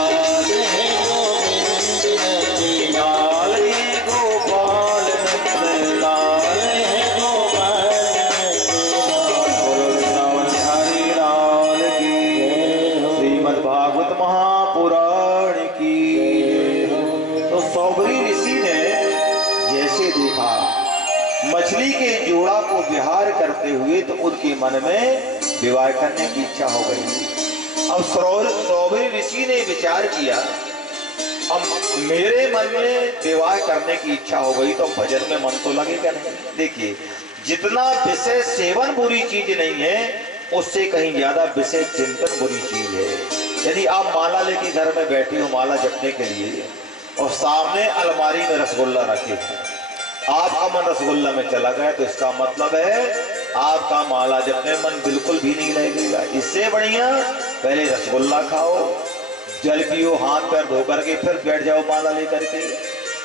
लाल, हे गोविंद नंद लाल, हे गोपाल नंद लाल, हे गोपाल नंद लाल। बोलो वृंदावन बिहारी लाल की, श्रीमद् भागवत महापुराण की। तो सौभरी ऋषि ने जैसे देखा मछली के जोड़ा को विहार करते हुए, तो उनके मन में विवाह करने की इच्छा हो गई। अब सौभरी ऋषि ने विचार किया, अब मेरे मन में विवाह करने की इच्छा हो गई तो भजन में मन तो लगेगा नहीं। देखिए जितना विषय सेवन बुरी चीज नहीं है, उससे कहीं ज्यादा विषय चिंतन बुरी चीज है। यदि आप माला लेके घर में बैठे हो माला जपने के लिए, और सामने अलमारी में रसगुल्ला रखे, आपका मन रसगुल्ला में चला गया, तो इसका मतलब है आपका माला जपने मन बिल्कुल भी नहीं लगेगा। इससे बढ़िया पहले रसगुल्ला खाओ, जल पियो, हाथ पैर धो करके फिर बैठ जाओ माला लेकर के।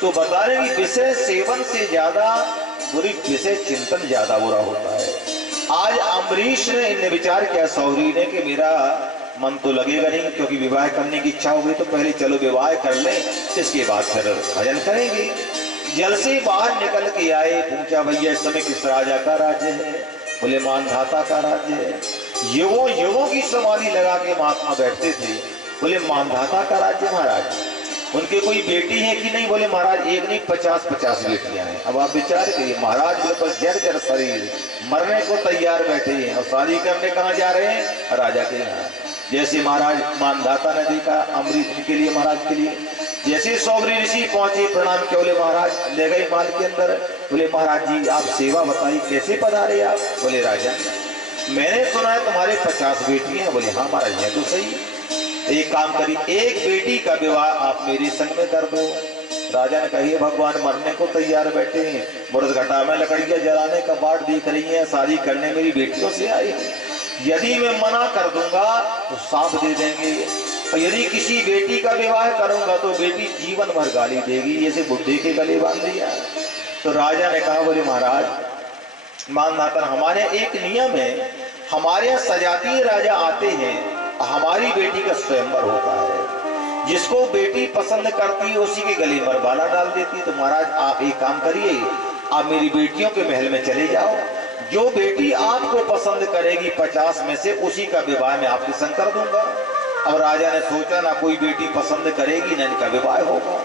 तो बता रहे कि विषय सेवन से ज्यादा बुरी विषय चिंतन ज्यादा बुरा होता है। आज अम्बरीश ने इन विचार किया सौरी ने कि मेरा मन तो लगेगा नहीं, क्योंकि विवाह करने की इच्छा होगी तो पहले चलो विवाह कर लें, इसके बाद फिर भजन करेंगे। जल से बाहर निकल के आए, पूछा भैया इस समय किस राजा का राज्य है? बोले मानधाता का राज्य है। युगों की समाधि लगा के महात्मा बैठते थे। बोले मानधाता का राज्य महाराज, उनके कोई बेटी है कि नहीं? बोले महाराज एक नहीं 50-50 बेटियां हैं। अब आप विचार करिए, महाराज के पास जर्जर शरीर, मरने को तैयार बैठे हैं और शादी करने कहाँ जा रहे हैं? राजा के यहाँ। जैसे महाराज मानधाता ने देखा अमृत के लिए, महाराज के लिए, जैसे सौबरी ऋषि पहुंचे प्रणाम किया, बोले महाराज ले गए माल के अंदर। बोले महाराज जी आप सेवा बताइए कैसे पधारे आप? बोले राजा मैंने सुना है तुम्हारे 50 बेटियां हैं। बोले हाँ महाराज है तो सही, एक काम करिए, एक बेटी का विवाह आप मेरे संग में कर दो। राजा ने कही भगवान मरने को तैयार बैठे हैं, मुर्द घटा में लकड़ियां जलाने का बाट देख रही हैं, शादी करने मेरी बेटियों से आई। यदि मैं मना कर दूंगा तो साथ दे देंगे, और यदि किसी बेटी का विवाह करूंगा तो बेटी जीवन भर गाली देगी, जैसे बुढ़े के गले बांध दिया। तो राजा ने कहा बोले महाराज मानधाता हमारे एक नियम है, हमारे यहाँ सजातीय राजा आते हैं, हमारी बेटी का स्वयंवर होता है, जिसको बेटी पसंद करती है उसी के गले पर बाला डाल देती। तो महाराज आप एक काम करिए, आप मेरी बेटियों के महल में चले जाओ, जो बेटी आपको पसंद करेगी 50 में से उसी का विवाह मैं आपके संग कर दूंगा। अब राजा ने सोचा ना कोई बेटी पसंद करेगी ना इनका विवाह होगा।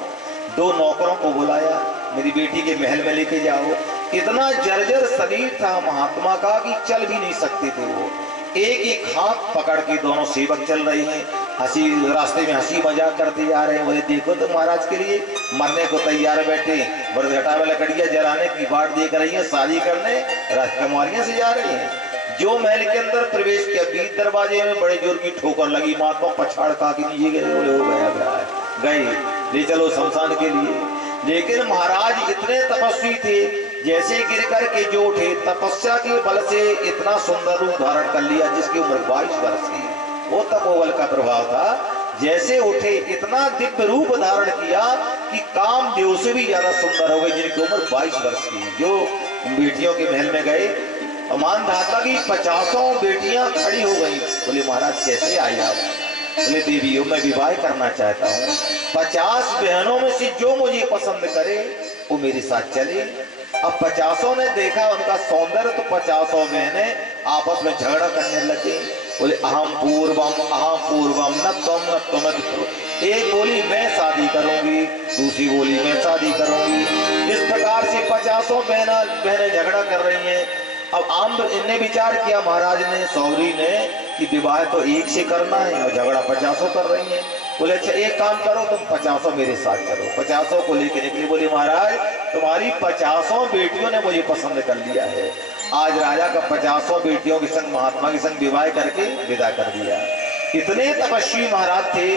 2 नौकरों को बुलाया, मेरी बेटी के महल में लेके जाओ। इतना जर्जर शरीर था महात्मा का कि चल भी नहीं सकते थे वो। एक एक हाथ पकड़ के दोनों सेवक चल रहे हैं, हंसी रास्ते में हंसी मजाक करते जा रहे हैं। बोले देखो तो महाराज के लिए मरने को तैयार बैठे, बरघटा में लकड़ियां जलाने की बाट देख रही है, शादी करने राजकुमारियां से जा रही हैं। जो महल के अंदर प्रवेश किया, बीच दरवाजे में बड़े जोर की ठोकर लगी, महात्मा पछाड़ का के नीचे गए। बोले हो गया गए, ले चलो शमशान के लिए। लेकिन महाराज इतने तपस्वी थे, जैसे गिर कर के जो उठे, तपस्या के बल से इतना सुंदर रूप धारण कर लिया जिसकी उम्र 22 वर्ष की। वो तपोबल का प्रभाव था। जैसे उठे इतना दिव्य रूप धारण किया कि कामदेव से भी ज्यादा सुंदर हो गए, जिनकी उम्र 22 वर्ष की। जो बेटियों के महल में गए, मानधाता की 50 बेटियां खड़ी हो गई। बोले महाराज कैसे आई आप? बोले देवियों मैं विवाह करना चाहता हूँ, 50 बहनों में से जो मुझे पसंद करे वो मेरे साथ चले। अब 50 ने देखा उनका सौंदर्य, तो 50 बहनें आपस में झगड़ा करने लगे। बोले अहम पूर्वम न तुम। एक बोली मैं शादी करूंगी, दूसरी बोली मैं शादी करूंगी। इस प्रकार से 50 बहनें झगड़ा कर रही हैं। अब आम इनने विचार किया महाराज ने, सौरी ने, कि विवाह तो एक से करना है और झगड़ा 50 कर रही है। बोले अच्छा एक काम करो तुम 50 मेरे साथ चलो। 50 को लेकर निकले। बोले महाराज तुम्हारी 50 बेटियों ने मुझे पसंद कर लिया है। आज राजा का 50 बेटियों के संग महात्मा के संग विवाह करके विदा कर दिया। इतने तपस्वी महाराज थे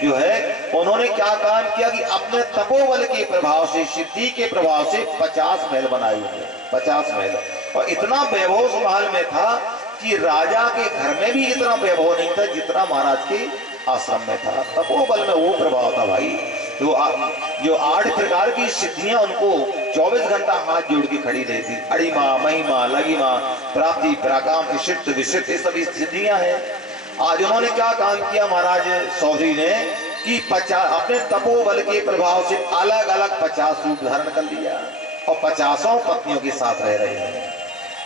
जो है, उन्होंने क्या काम किया कि अपने तपोबल के प्रभाव से, सिद्धि के प्रभाव से 50 महल बनाए हुए, 50 महल। और इतना वैभव उस महल में था कि राजा के घर में भी इतना वैभव नहीं था जितना महाराज के आश्रम में था। तपोबल में वो प्रभाव था भाई। जो 8 प्रकार की सिद्धियां उनको 24 घंटा हाथ जोड़ के खड़ी रहती। अड़िमा, महिमा, लगिमा, प्राप्ति, पराकाम, इशित, विशित, ये सभी सिद्धियां हैं। आज उन्होंने क्या काम किया महाराज सौरी ने कि 50 अपने तपोबल के प्रभाव से अलग अलग 50 रूप धारण कर लिया और 50 पत्नियों के साथ रह रहे हैं।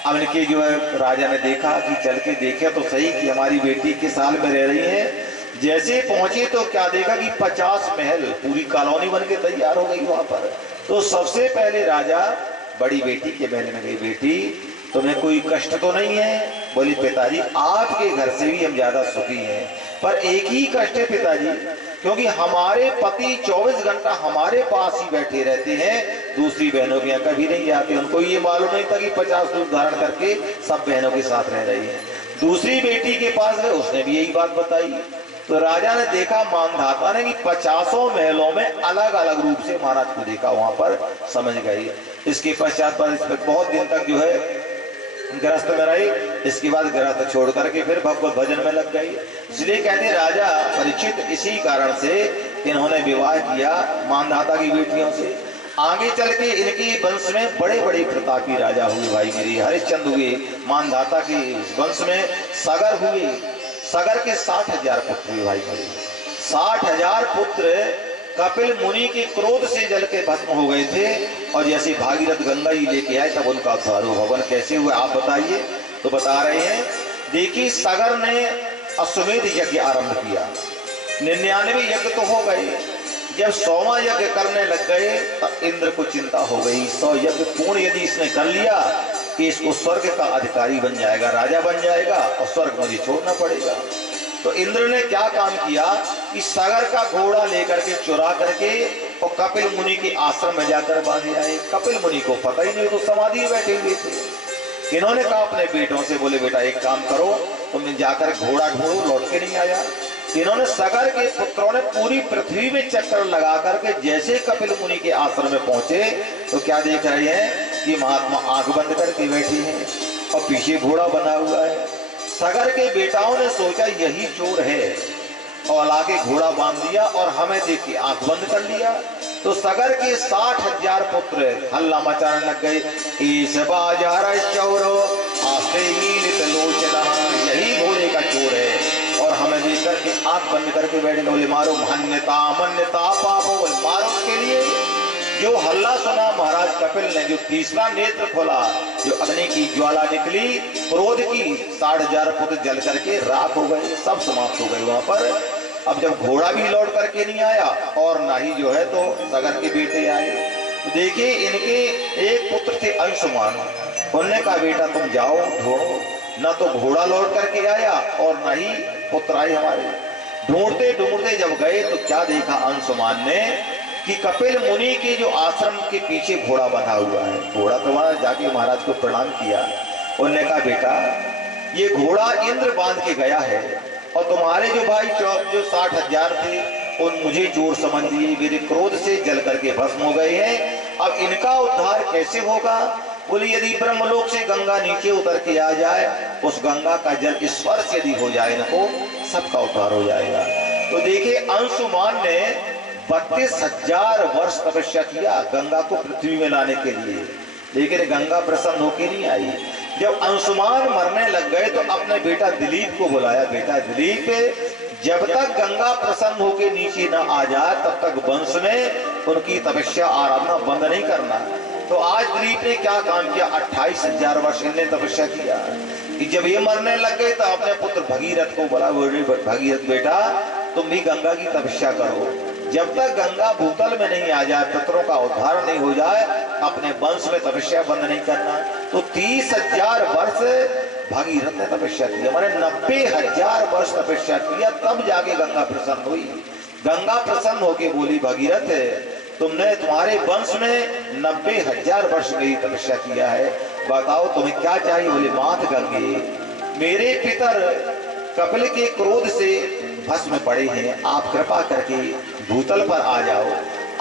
अब इनके जो है राजा ने देखा कि चल के देखे तो सही कि हमारी बेटी किस हाल में रह रही है। जैसे पहुंचे तो क्या देखा कि 50 महल, पूरी कॉलोनी बन के तैयार हो गई वहां पर। तो सबसे पहले राजा बड़ी बेटी के महल में गई। बेटी तुम्हें कोई कष्ट तो नहीं है? बोली पिताजी आपके घर से भी हम ज्यादा सुखी हैं, पर एक ही कष्ट है पिताजी, क्योंकि हमारे पति 24 घंटा हमारे पास ही बैठे रहते हैं, दूसरी बहनों के यहाँ कभी नहीं जाते। उनको ये मालूम नहीं था कि 50 रूप धारण करके सब बहनों के साथ रह रही है। दूसरी बेटी के पास गए, उसने भी यही बात बताई। तो राजा ने देखा मानधाता ने कि 50 महलों में अलग अलग रूप से महाराज को देखा, वहां पर समझ गई। इसके पश्चात पर इस पर बहुत दिन तक जो है गृहस्थ में रही। इसके बाद गृहस्थ छोड़ करके फिर भगवत भजन में लग गई। इसलिए कहते राजा परीक्षित इसी कारण से इन्होंने विवाह किया मानधाता की बेटियों से। आगे चल के इनके वंश में बड़े बड़े प्रतापी राजा हुए भाई मेरे। हरिश्चंद्र हुए, मानधाता के वंश में सगर हुए। सगर के 60,000 पुत्र हुए भाई मेरे। 60,000 पुत्र कपिल मुनि के क्रोध से जल के भस्म हो गए थे। और जैसे भागीरथ गंगा ही लेके आए तब उनका उद्धार हुआ। भगवान कैसे हुए आप बताइए। तो बता रहे हैं, देखिए सगर ने अश्वमेध यज्ञ आरंभ किया। 99 यज्ञ तो हो गए। जब 100वां यज्ञ करने लग गए तब इंद्र को चिंता हो गई। 100 यज्ञ पूर्ण यदि इसने कर लिया कि इसको स्वर्ग का अधिकारी बन जाएगा, राजा बन जाएगा और स्वर्ग मुझे छोड़ना पड़ेगा। तो इंद्र ने क्या काम किया कि सागर का घोड़ा लेकर के चुरा करके और कपिल मुनि के आश्रम में जाकर बांधे आए। कपिल मुनि को पता ही नहीं, तो समाधि में बैठे हुए थे। इन्होंने कहा अपने बेटों से, बोले बेटा एक काम करो, तुम जाकर घोड़ा ढूंढो, लौट के नहीं आया। इन्होंने सगर के पुत्रों ने पूरी पृथ्वी में चक्कर लगा करके जैसे कपिल मुनि के आश्रम में पहुंचे तो क्या देख रहे हैं कि महात्मा आंख बंद करके बैठी हैं और पीछे घोड़ा बना हुआ है। सगर के बेटाओं ने सोचा यही चोर है और लाके घोड़ा बांध दिया और हमें देख के आंख बंद कर लिया। तो सगर के 60,000 पुत्र हल्ला मचाने लग गए, इस बाजार चोरो आस्ते नीलित लोचना, यही घोड़े का चोर है और हमें देख करके आंख बंद करके बैठे। बोले मारो, मान्यता मन्यता पापो, बोले मारो उसके लिए। जो हल्ला सुना महाराज कपिल ने, जो तीसरा नेत्र खोला, जो अग्नि की ज्वाला निकली क्रोध की, 60,000 पुत्र जल करके राख हो गए, सब समाप्त हो गए वहां पर। अब जब घोड़ा भी लौट करके नहीं आया और ना ही जो है तो सगर के बेटे आए। तो देखिए इनके एक पुत्र थे अंशुमान, उन्होंने कहा बेटा तुम जाओ ढूंढो। न तो घोड़ा लौट करके आया और न ही पुत्र आए हमारे। ढूंढते ढूंढते जब गए तो क्या देखा अंशुमान ने कि कपिल मुनि के जो आश्रम के पीछे घोड़ा बंधा हुआ है। घोड़ा तुम्हारा जाके महाराज को प्रणाम किया। उन्होंने कहा बेटा ये घोड़ा इंद्र बांध के गया है और तुम्हारे जो भाई जो 60,000 थे उन मुझे चोर समझ लिए, मेरे क्रोध से जल करके भस्म हो गए हैं। अब इनका उद्धार कैसे होगा। बोले यदि ब्रह्मलोक से गंगा नीचे उतर के आ जाए, उस गंगा का जल स्पर्श यदि हो जाए इनको, सबका उद्धार हो जाएगा। तो देखिए अंशुमान ने 32,000 वर्ष तपस्या किया गंगा को पृथ्वी में लाने के लिए, लेकिन गंगा प्रसन्न होकर नहीं आई। जब अंशुमान मरने लग गए तो अपने बेटा दिलीप को बुलाया, बेटा दिलीप जब तक गंगा प्रसन्न होकर नीचे न आ जाए तब तक वंश में उनकी तपस्या आराधना बंद नहीं करना। तो आज दिलीप ने क्या काम किया, 28,000 वर्ष इन्हें तपस्या किया कि जब ये मरने लग गए तो अपने पुत्र भगीरथ को बोला, भगीरथ बेटा तुम भी गंगा की तपस्या करो, जब तक गंगा भूतल में नहीं आ जाए, पितरों का उद्धार नहीं हो जाए, अपने वंश में तपस्या बंद नहीं करना। तो 30,000 वर्ष भगीरथ ने तपस्या किया, मैंने 90,000 वर्ष तपस्या किया, तब जाके गंगा प्रसन्न हुई। गंगा प्रसन्न होके बोली भगीरथ तुमने तुम्हारे वंश में 90,000 वर्ष मेरी तपस्या किया है, बताओ तुम्हें क्या चाहिए। बोले मात गंगे मेरे पितर कपिल के क्रोध से भस्म पड़े हैं, आप कृपा करके भूतल पर आ जाओ,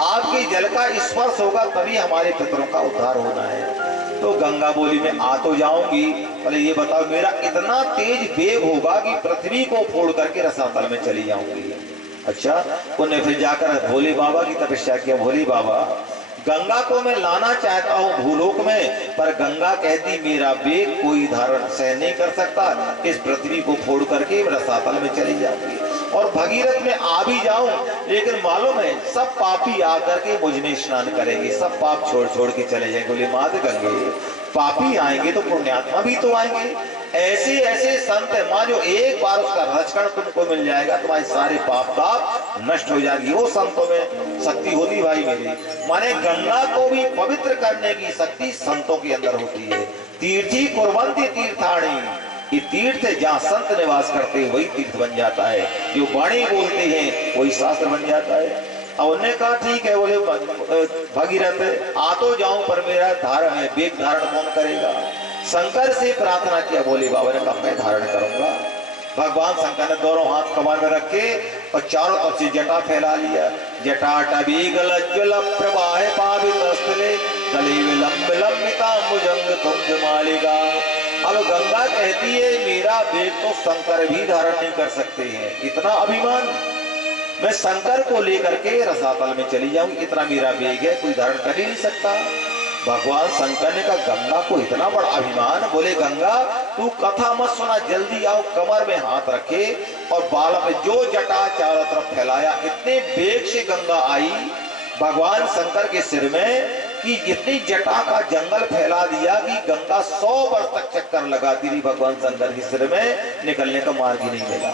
आपके जल का स्पर्श होगा तभी हमारे पितरों का उद्धार होना है। तो गंगा बोली मैं आ तो जाऊंगी, पहले ये बताओ मेरा इतना तेज वेग होगा कि पृथ्वी को फोड़ करके रसातल में चली जाऊंगी। अच्छा, उन्हें फिर जाकर भोले बाबा की तपस्या किया, भोले बाबा गंगा को मैं लाना चाहता हूँ भूलोक में, पर गंगा कहती मेरा वेग कोई धारण सहन नहीं कर सकता, इस पृथ्वी को फोड़ करके रसातल में चली जाऊंगी। और भगीरथ में आ भी जाऊं लेकिन मालूम है सब पापी आकर के मुझ में स्नान करेंगे, सब पाप छोड़ छोड़ के चले जाएंगे। बोले मात गंगे पापी आएंगे तो पुण्यात्मा भी तो आएंगे, ऐसे ऐसे संत है माँ जो एक बार उसका रचकण तुमको मिल जाएगा, तुम्हारे सारे पाप ताप नष्ट हो जाएगी। वो संतों में शक्ति होती भाई मेरी, माने गंगा को भी पवित्र करने की शक्ति संतों के अंदर होती है। तीर्थी कुर्वन्ति तीर्थाणी, ये तीर्थ जहाँ संत निवास करते हैं वही तीर्थ बन जाता है, जो वाणी बोलते हैं वही शास्त्र बन जाता है। और उन्होंने कहा ठीक है, बोले भगीरथ आ तो जाऊं पर मेरा धारण है, वेग धारण कौन करेगा। शंकर से प्रार्थना किया, बोले बाबा ने कहा मैं धारण करूंगा। भगवान शंकर ने दोनों हाथ कमर में रखे और चारों तरफ से जटा फैला लिया। जटा टबीगल प्रवाह पावितस्थले गले विलंब लंबिता मुजंग तुंग मालिका। अब गंगा कहती है मेरा वेग तो शंकर भी धारण नहीं कर सकते हैं, इतना अभिमान। मैं शंकर को लेकर के रसातल में चली जाऊंगी, इतना मेरा वेग है, कोई धारण कर ही नहीं सकता। भगवान शंकर ने कहा गंगा को इतना बड़ा अभिमान, बोले गंगा तू कथा मत सुना, जल्दी आओ। कमर में हाथ रखे और बाल में जो जटा चारों तरफ फैलाया, इतने वेग से गंगा आई भगवान शंकर के सिर में कि इतनी जटा का जंगल फैला दिया कि गंगा 100 वर्ष तक चक्कर लगाती रही भगवान शंकर के सिर में, निकलने का मार्ग ही नहीं मिला,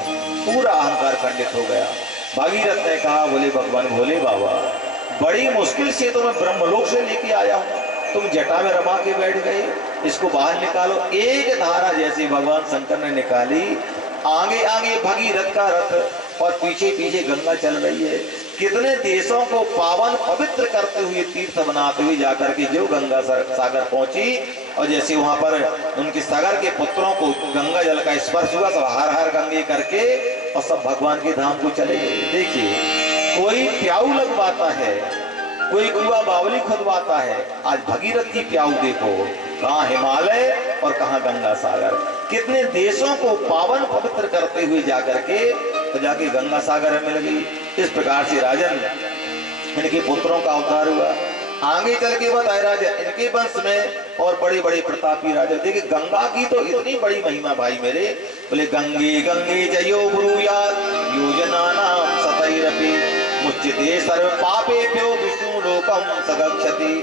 पूरा अहंकार खंडित हो गया। भागीरथ ने कहा बोले भगवान भोले बाबा बड़ी मुश्किल से तो मैं ब्रह्मलोक से लेके आया हूँ, तुम जटा में रमा के बैठ गए, इसको बाहर निकालो। एक धारा जैसे भगवान शंकर ने निकाली, आगे आगे भगीरथ का रथ और पीछे पीछे गंगा चल रही है। कितने देशों को पावन पवित्र करते हुए, तीर्थ बनाते हुए जाकर के जो गंगा सागर पहुंची, और जैसे वहां पर उनके सागर के पुत्रों को गंगा जल का स्पर्श हुआ, सब हर हर गंगे करके और सब भगवान के धाम को चले गए। देखिए कोई प्याऊ लगवाता है, कोई कुआ बावली खुदवाता है, आज भगीरथ की प्याऊ देखो, कहाँ हिमालय और कहाँ गंगा सागर। कितने देशों को पावन पवित्र करते हुए जाकर के तो जाके गंगा सागर में मिल गई। इस प्रकार से राजन इनके पुत्रों का अवतार हुआ। आगे चल के बताए राजा इनके वंश में और बड़े बड़े प्रतापी राजा। देखिए गंगा की तो इतनी बड़ी महिमा भाई मेरे, बोले गंगे गंगे जयो ब्रूयात् योजना नाम सतैरपि मुच्यते सर्व पापेभ्यो विष्णु लोकम सगच्छति।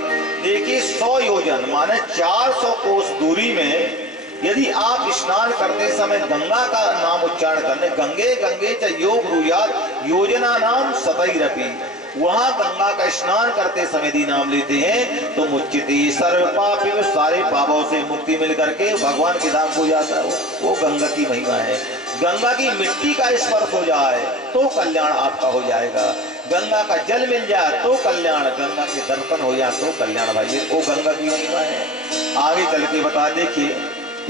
देखिए 100 योजन माने 400 कोस दूरी में यदि आप स्नान करते समय गंगा का नाम उच्चारण करने, गंगे गंगे च यो ब्रूयात् योजना नाम सतैरपि, वहां गंगा का स्नान करते समय यदि नाम लेते हैं तो मुच्यते सर्व पाप, सारे पापों से मुक्ति मिल करके भगवान के धाम को जाता है। वो गंगा की महिमा है। गंगा की मिट्टी का स्पर्श हो जाए तो कल्याण आपका हो जाएगा, गंगा का जल मिल जाए तो कल्याण, गंगा के दर्शन हो जाए तो कल्याण भाई, वो गंगा की महिमा है। आगे चल के बता, देखिए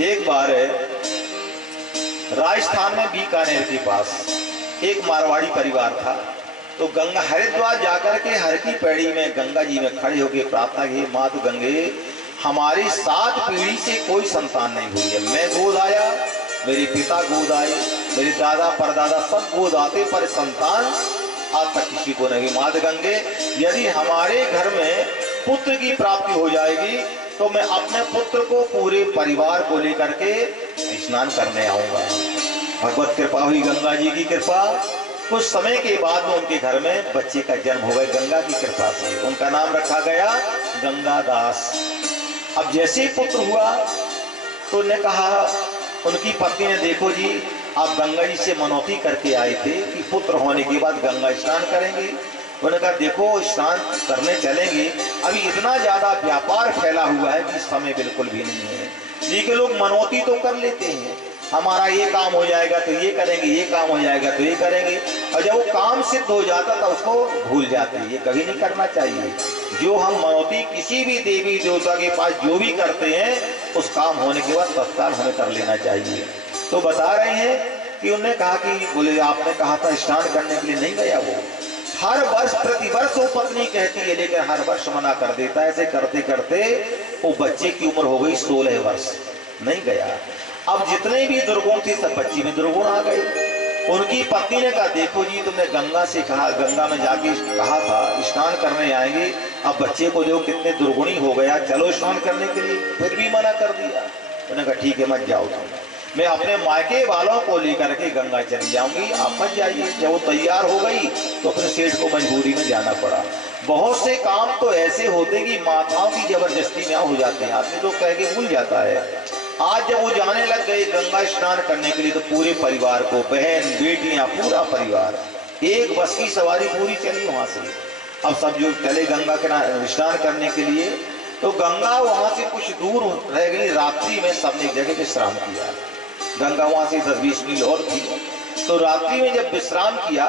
एक बार राजस्थान में बीकानेर के पास एक मारवाड़ी परिवार था, तो गंगा हरिद्वार जाकर के हर की पैड़ी में गंगा जी में खड़े होकर प्रार्थना की, मातु गंगे हमारी 7 पीढ़ी से कोई संतान नहीं हुई है, मैं गोद आया, मेरे पिता गोद आए, मेरे दादा परदादा सब गोद आते, पर संतान आज तक किसी को नहीं। मात गंगे यदि हमारे घर में पुत्र की प्राप्ति हो जाएगी तो मैं अपने पुत्र को पूरे परिवार को लेकर के स्नान करने आऊंगा। भगवत कृपा हुई, गंगा जी की कृपा। कुछ समय के बाद में उनके घर में बच्चे का जन्म हो गया गंगा की कृपा से, उनका नाम रखा गया गंगा दास। अब जैसे ही पुत्र हुआ तो उन्होंने कहा, उनकी पत्नी ने, देखो जी आप गंगा जी से मनौती करके आए थे कि पुत्र होने के बाद गंगा स्नान करेंगे। उन्होंने कहा देखो स्नान करने चलेंगे, अभी इतना ज्यादा व्यापार फैला हुआ है कि समय बिल्कुल भी नहीं है। जी के लोग मनौती तो कर लेते हैं, हमारा ये काम हो जाएगा तो ये करेंगे, ये काम हो जाएगा तो ये करेंगे, और जब वो काम सिद्ध हो जाता तो उसको भूल जाते हैं। ये कभी नहीं करना चाहिए। जो हम मनौती किसी भी देवी देवता के पास जो भी करते हैं, उस काम होने के बाद तत्काल हमें कर लेना चाहिए। तो बता रहे हैं कि उन्होंने कहा कि बोले आपने कहा था स्नान करने के लिए, नहीं गया वो। हर वर्ष प्रतिवर्ष वो पत्नी कहती है, लेकिन हर वर्ष मना कर देता है। ऐसे करते करते वो बच्चे की उम्र हो गई 16 वर्ष, नहीं गया। अब जितने भी दुर्गुण थे सब बच्ची में दुर्गुण आ गए। उनकी पत्नी ने कहा देखो जी तुमने गंगा से कहा, गंगा में जाके कहा था स्नान करने आएंगे, अब बच्चे को देखो कितने दुर्गुणी हो गया, चलो स्नान करने के लिए, फिर भी मना कर दिया। उन्होंने कहा ठीक है मत जाओ तुम, मैं अपने मायके वालों को लेकर के गंगा चली जाऊंगी, आप मत जाइए। जब वो तैयार हो गई तो अपने सेठ को मजबूरी में जाना पड़ा। बहुत से काम तो ऐसे होते कि माताओं की जबरदस्ती में हो जाते हैं, आदमी तो कह के भूल जाता है। आज जब वो जाने लग गए गंगा स्नान करने के लिए, तो पूरे परिवार को, बहन बेटियां पूरा परिवार, एक बस की सवारी पूरी चली वहां से। अब सब जो चले गंगा के स्नान करने के लिए, तो गंगा वहां से कुछ दूर रह गई। रात्रि में सबने एक जगह विश्राम किया, गंगा वहां से 10-20 मील और थी। तो रात्रि में जब विश्राम किया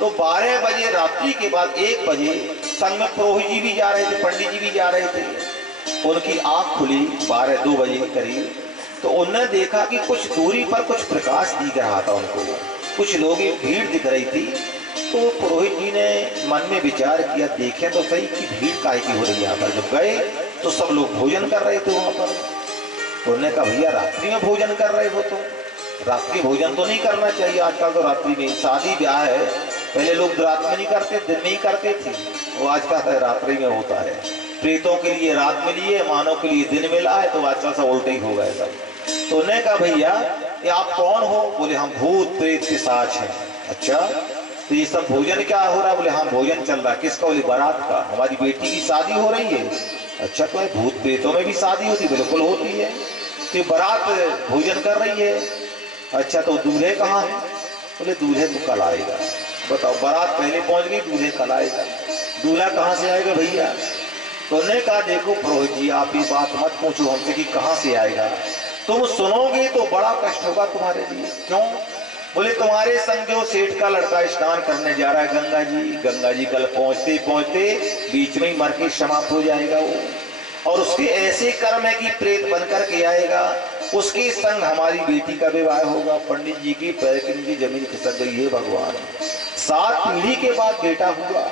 तो 12 बजे रात्रि के बाद 1 बजे संग में पुरोहित जी भी जा रहे थे, पंडित जी भी जा रहे थे। उनकी आंख खुली 12-2 बजे करीब, तो उन्होंने देखा कि कुछ दूरी पर कुछ प्रकाश दिख रहा था उनको, कुछ लोग भीड़ दिख रही थी। तो पुरोहित जी ने मन में विचार किया, देखें तो सही कि भीड़ काहे की हो रही है यहाँ पर। जब गए तो सब लोग भोजन कर रहे थे वहां पर। तो उन्होंने कहा भैया रात्रि में भोजन कर रहे हो तो रात्रि भोजन तो नहीं करना चाहिए, आजकल तो रात्रि में शादी ब्याह है पहले लोग रात में नहीं करते, दिन में ही करते थे, वो आज का रात्रि में होता है। प्रेतों के लिए रात मिली है, मानव के लिए दिन मिला है, तो आजकल सब उल्टे ही हो गए सब। तो उन्होंने कहा भैया ये आप कौन हो? बोले हम भूत प्रेत पिशाच हैं। अच्छा तो ये सब भोजन क्या हो रहा है? बोले हाँ भोजन चल रहा है। किसका? बोले बारात का, हमारी बेटी की शादी हो रही है। अच्छा तो भूत प्रेतों में भी शादी होती? बिल्कुल होती है। तो बारात भोजन कर रही है। अच्छा तो दूल्हे कहाँ है? बोले दूल्हे तो कल आएगा। बताओ बारात पहले पहुंच गई, दूल्हे कल आएगा, दूल्हा कहाँ से आएगा भैया? तो उन्होंने कहा देखो पुरोहित जी आप ये बात मत पूछो हमसे कि कहाँ से आएगा, तुम सुनोगे तो बड़ा कष्ट होगा तुम्हारे लिए। क्यों? बोले तुम्हारे संग जो सेठ का लड़का स्नान करने जा रहा है गंगा जी कल पहुंचते पहुंचते बीच में ही मर के समाप्त हो जाएगा वो, और उसके ऐसे कर्म है कि प्रेत बनकर के आएगा, उसके संग हमारी बेटी का विवाह होगा। पंडित जी की पैर के नीचे जमीन खिसक गई है भगवान। 7 पीढ़ी के बाद बेटा हुआ,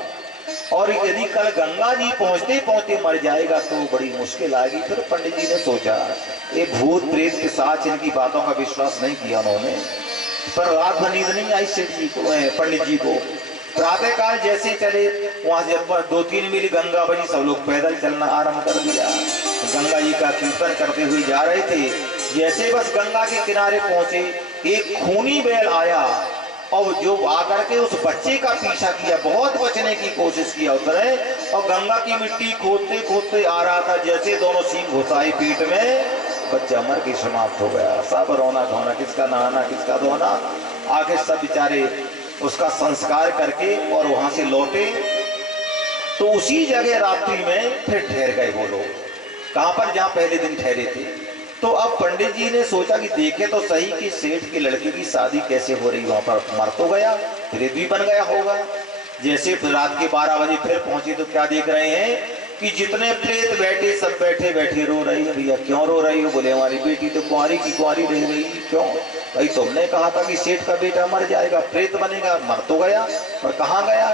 और यदि कल गंगा जी पहुंचते पहुंचते मर जाएगा तो बड़ी मुश्किल आएगी। फिर पंडित जी ने सोचा ये भूत प्रेत पिशाच इनकी बातों का विश्वास नहीं किया उन्होंने। पर रात भर नींद नहीं आई सेठ जी को, पंडित जी को। प्रातः काल जैसे चले, वहां से 2-3 मील गंगा बजी, सब लोग पैदल चलना आरंभ कर दिया। गंगा जी का कीर्तन करते हुए जा रहे थे। जैसे बस गंगा के किनारे पहुंचे, एक खूनी बैल आया और जो आकर के उस बच्चे का पीछा किया, बहुत बचने की कोशिश किया उसने, और गंगा की मिट्टी खोदते खोदते आ रहा था। जैसे दोनों सींग घुसाई पीठ में, बच्चा मर के समाप्त हो गया। सब रोना धोना, किसका नहाना किसका धोना। आगे सब बेचारे उसका संस्कार करके और वहां से लौटे। तो उसी जगह रात्रि में फिर ठहर गए वो लोग, कहां पर? जहां पहले दिन ठहरे थे। तो अब पंडित जी ने सोचा कि देखे तो सही कि सेठ के लड़के की शादी कैसे हो रही, वहां पर मर तो गया, प्रेत भी बन गया होगा। जैसे रात के 12 बजे फिर पहुंचे तो क्या देख रहे हैं कि जितने प्रेत बैठे सब बैठे बैठे रो रही है। भैया क्यों रो रही हो? बोले हमारी बेटी तो कुंवारी की कुंवारी रह गई। क्यों? भाई तुमने कहा था कि सेठ का बेटा मर जाएगा, प्रेत बनेगा, मर तो गया, पर कहाँ गया?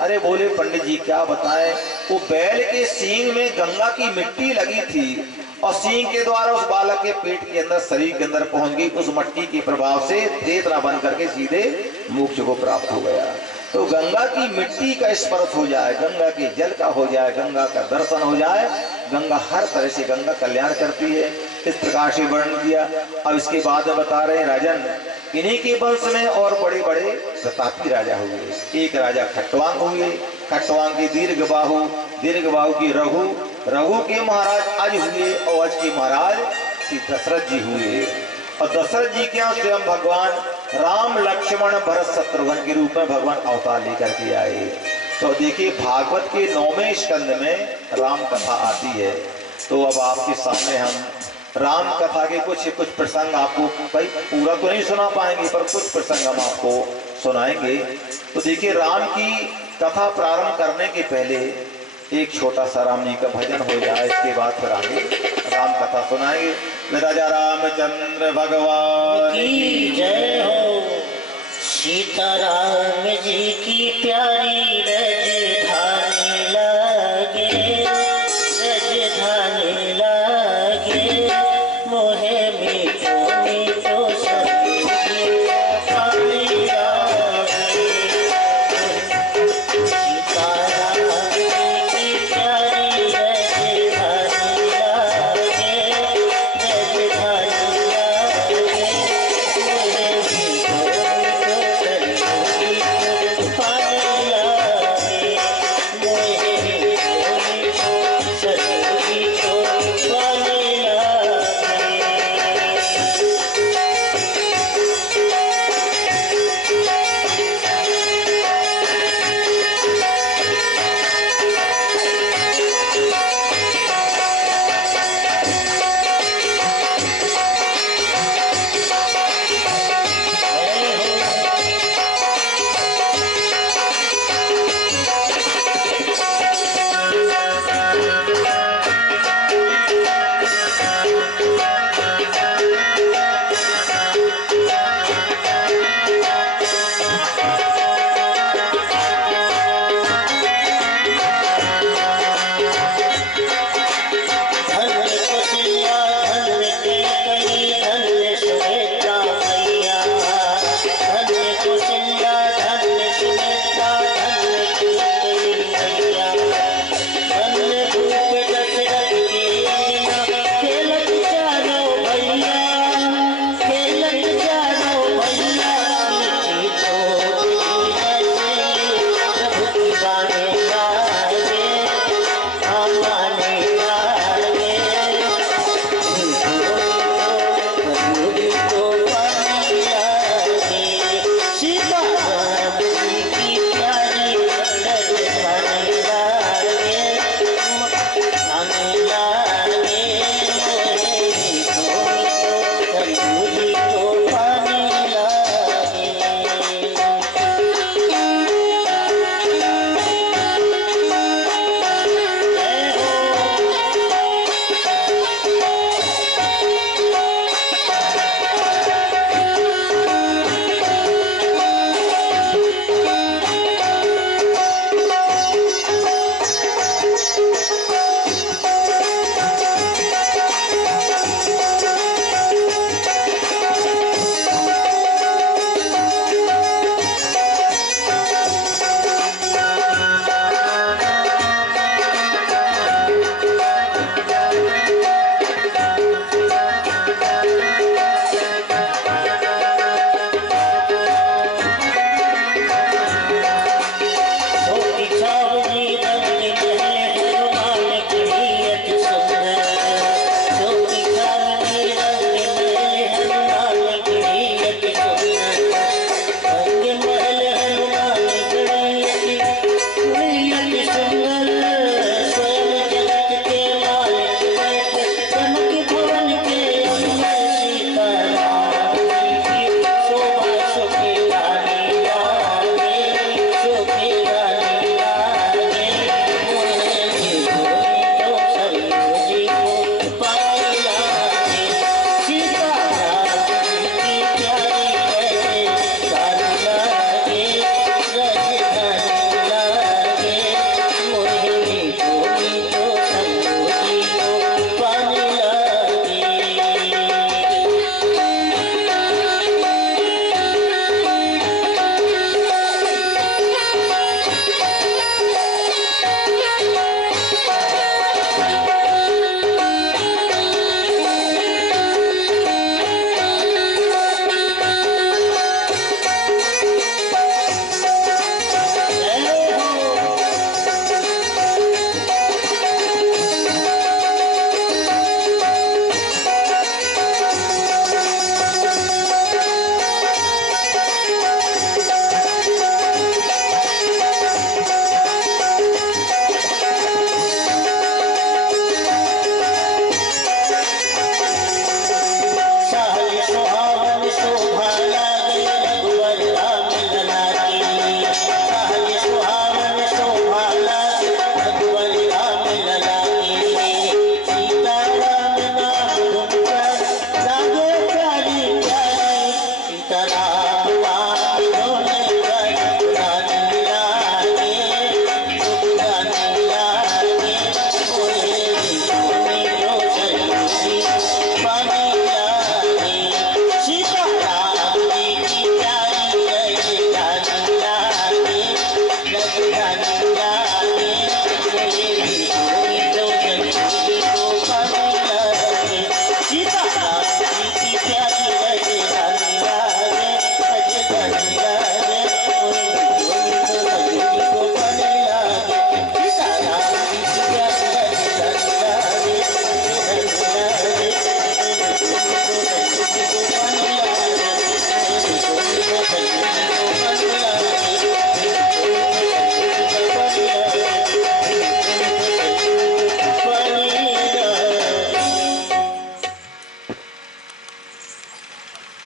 अरे बोले पंडित जी क्या बताएं, वो बैल के सींग में गंगा की मिट्टी लगी थी, और सींग के द्वारा उस बालक के पेट के अंदर, शरीर के अंदर पहुंच गई। उस मिट्टी के प्रभाव से प्रेत न बन करके सीधे मोक्ष को प्राप्त हो गया। तो गंगा की मिट्टी का स्पर्श हो जाए, गंगा के जल का हो जाए, गंगा का दर्शन हो जाए, गंगा हर तरह से गंगा कल्याण करती है। इस प्रकार से वर्णन किया। अब इसके बाद में बता रहे राजन, इन्हीं के वंश में और बड़े बड़े प्रतापी राजा हुए। एक राजा खट्टवांग हुए, खट्टवांग के दीर्घ बाहु की रघु, रघु के महाराज अज हुए, और अज के महाराज श्री दशरथ जी हुए। और दशरथ जी के स्वयं भगवान राम लक्ष्मण भरत शत्रुघ्न के रूप में भगवान अवतार लेकर के आए। तो देखिए भागवत के 9वें स्कंद में राम कथा आती है। तो अब आपके सामने हम राम कथा के कुछ प्रसंग आपको, भाई पूरा तो नहीं सुना पाएंगे पर कुछ प्रसंग हम आपको सुनाएंगे। तो देखिए राम की कथा प्रारंभ करने के पहले एक छोटा सा राम जी का भजन हो जाए, इसके बाद फिर आगे राम कथा सुनाएंगे। राजा रामचंद्र भगवान की जय हो, सीताराम जी की प्यारी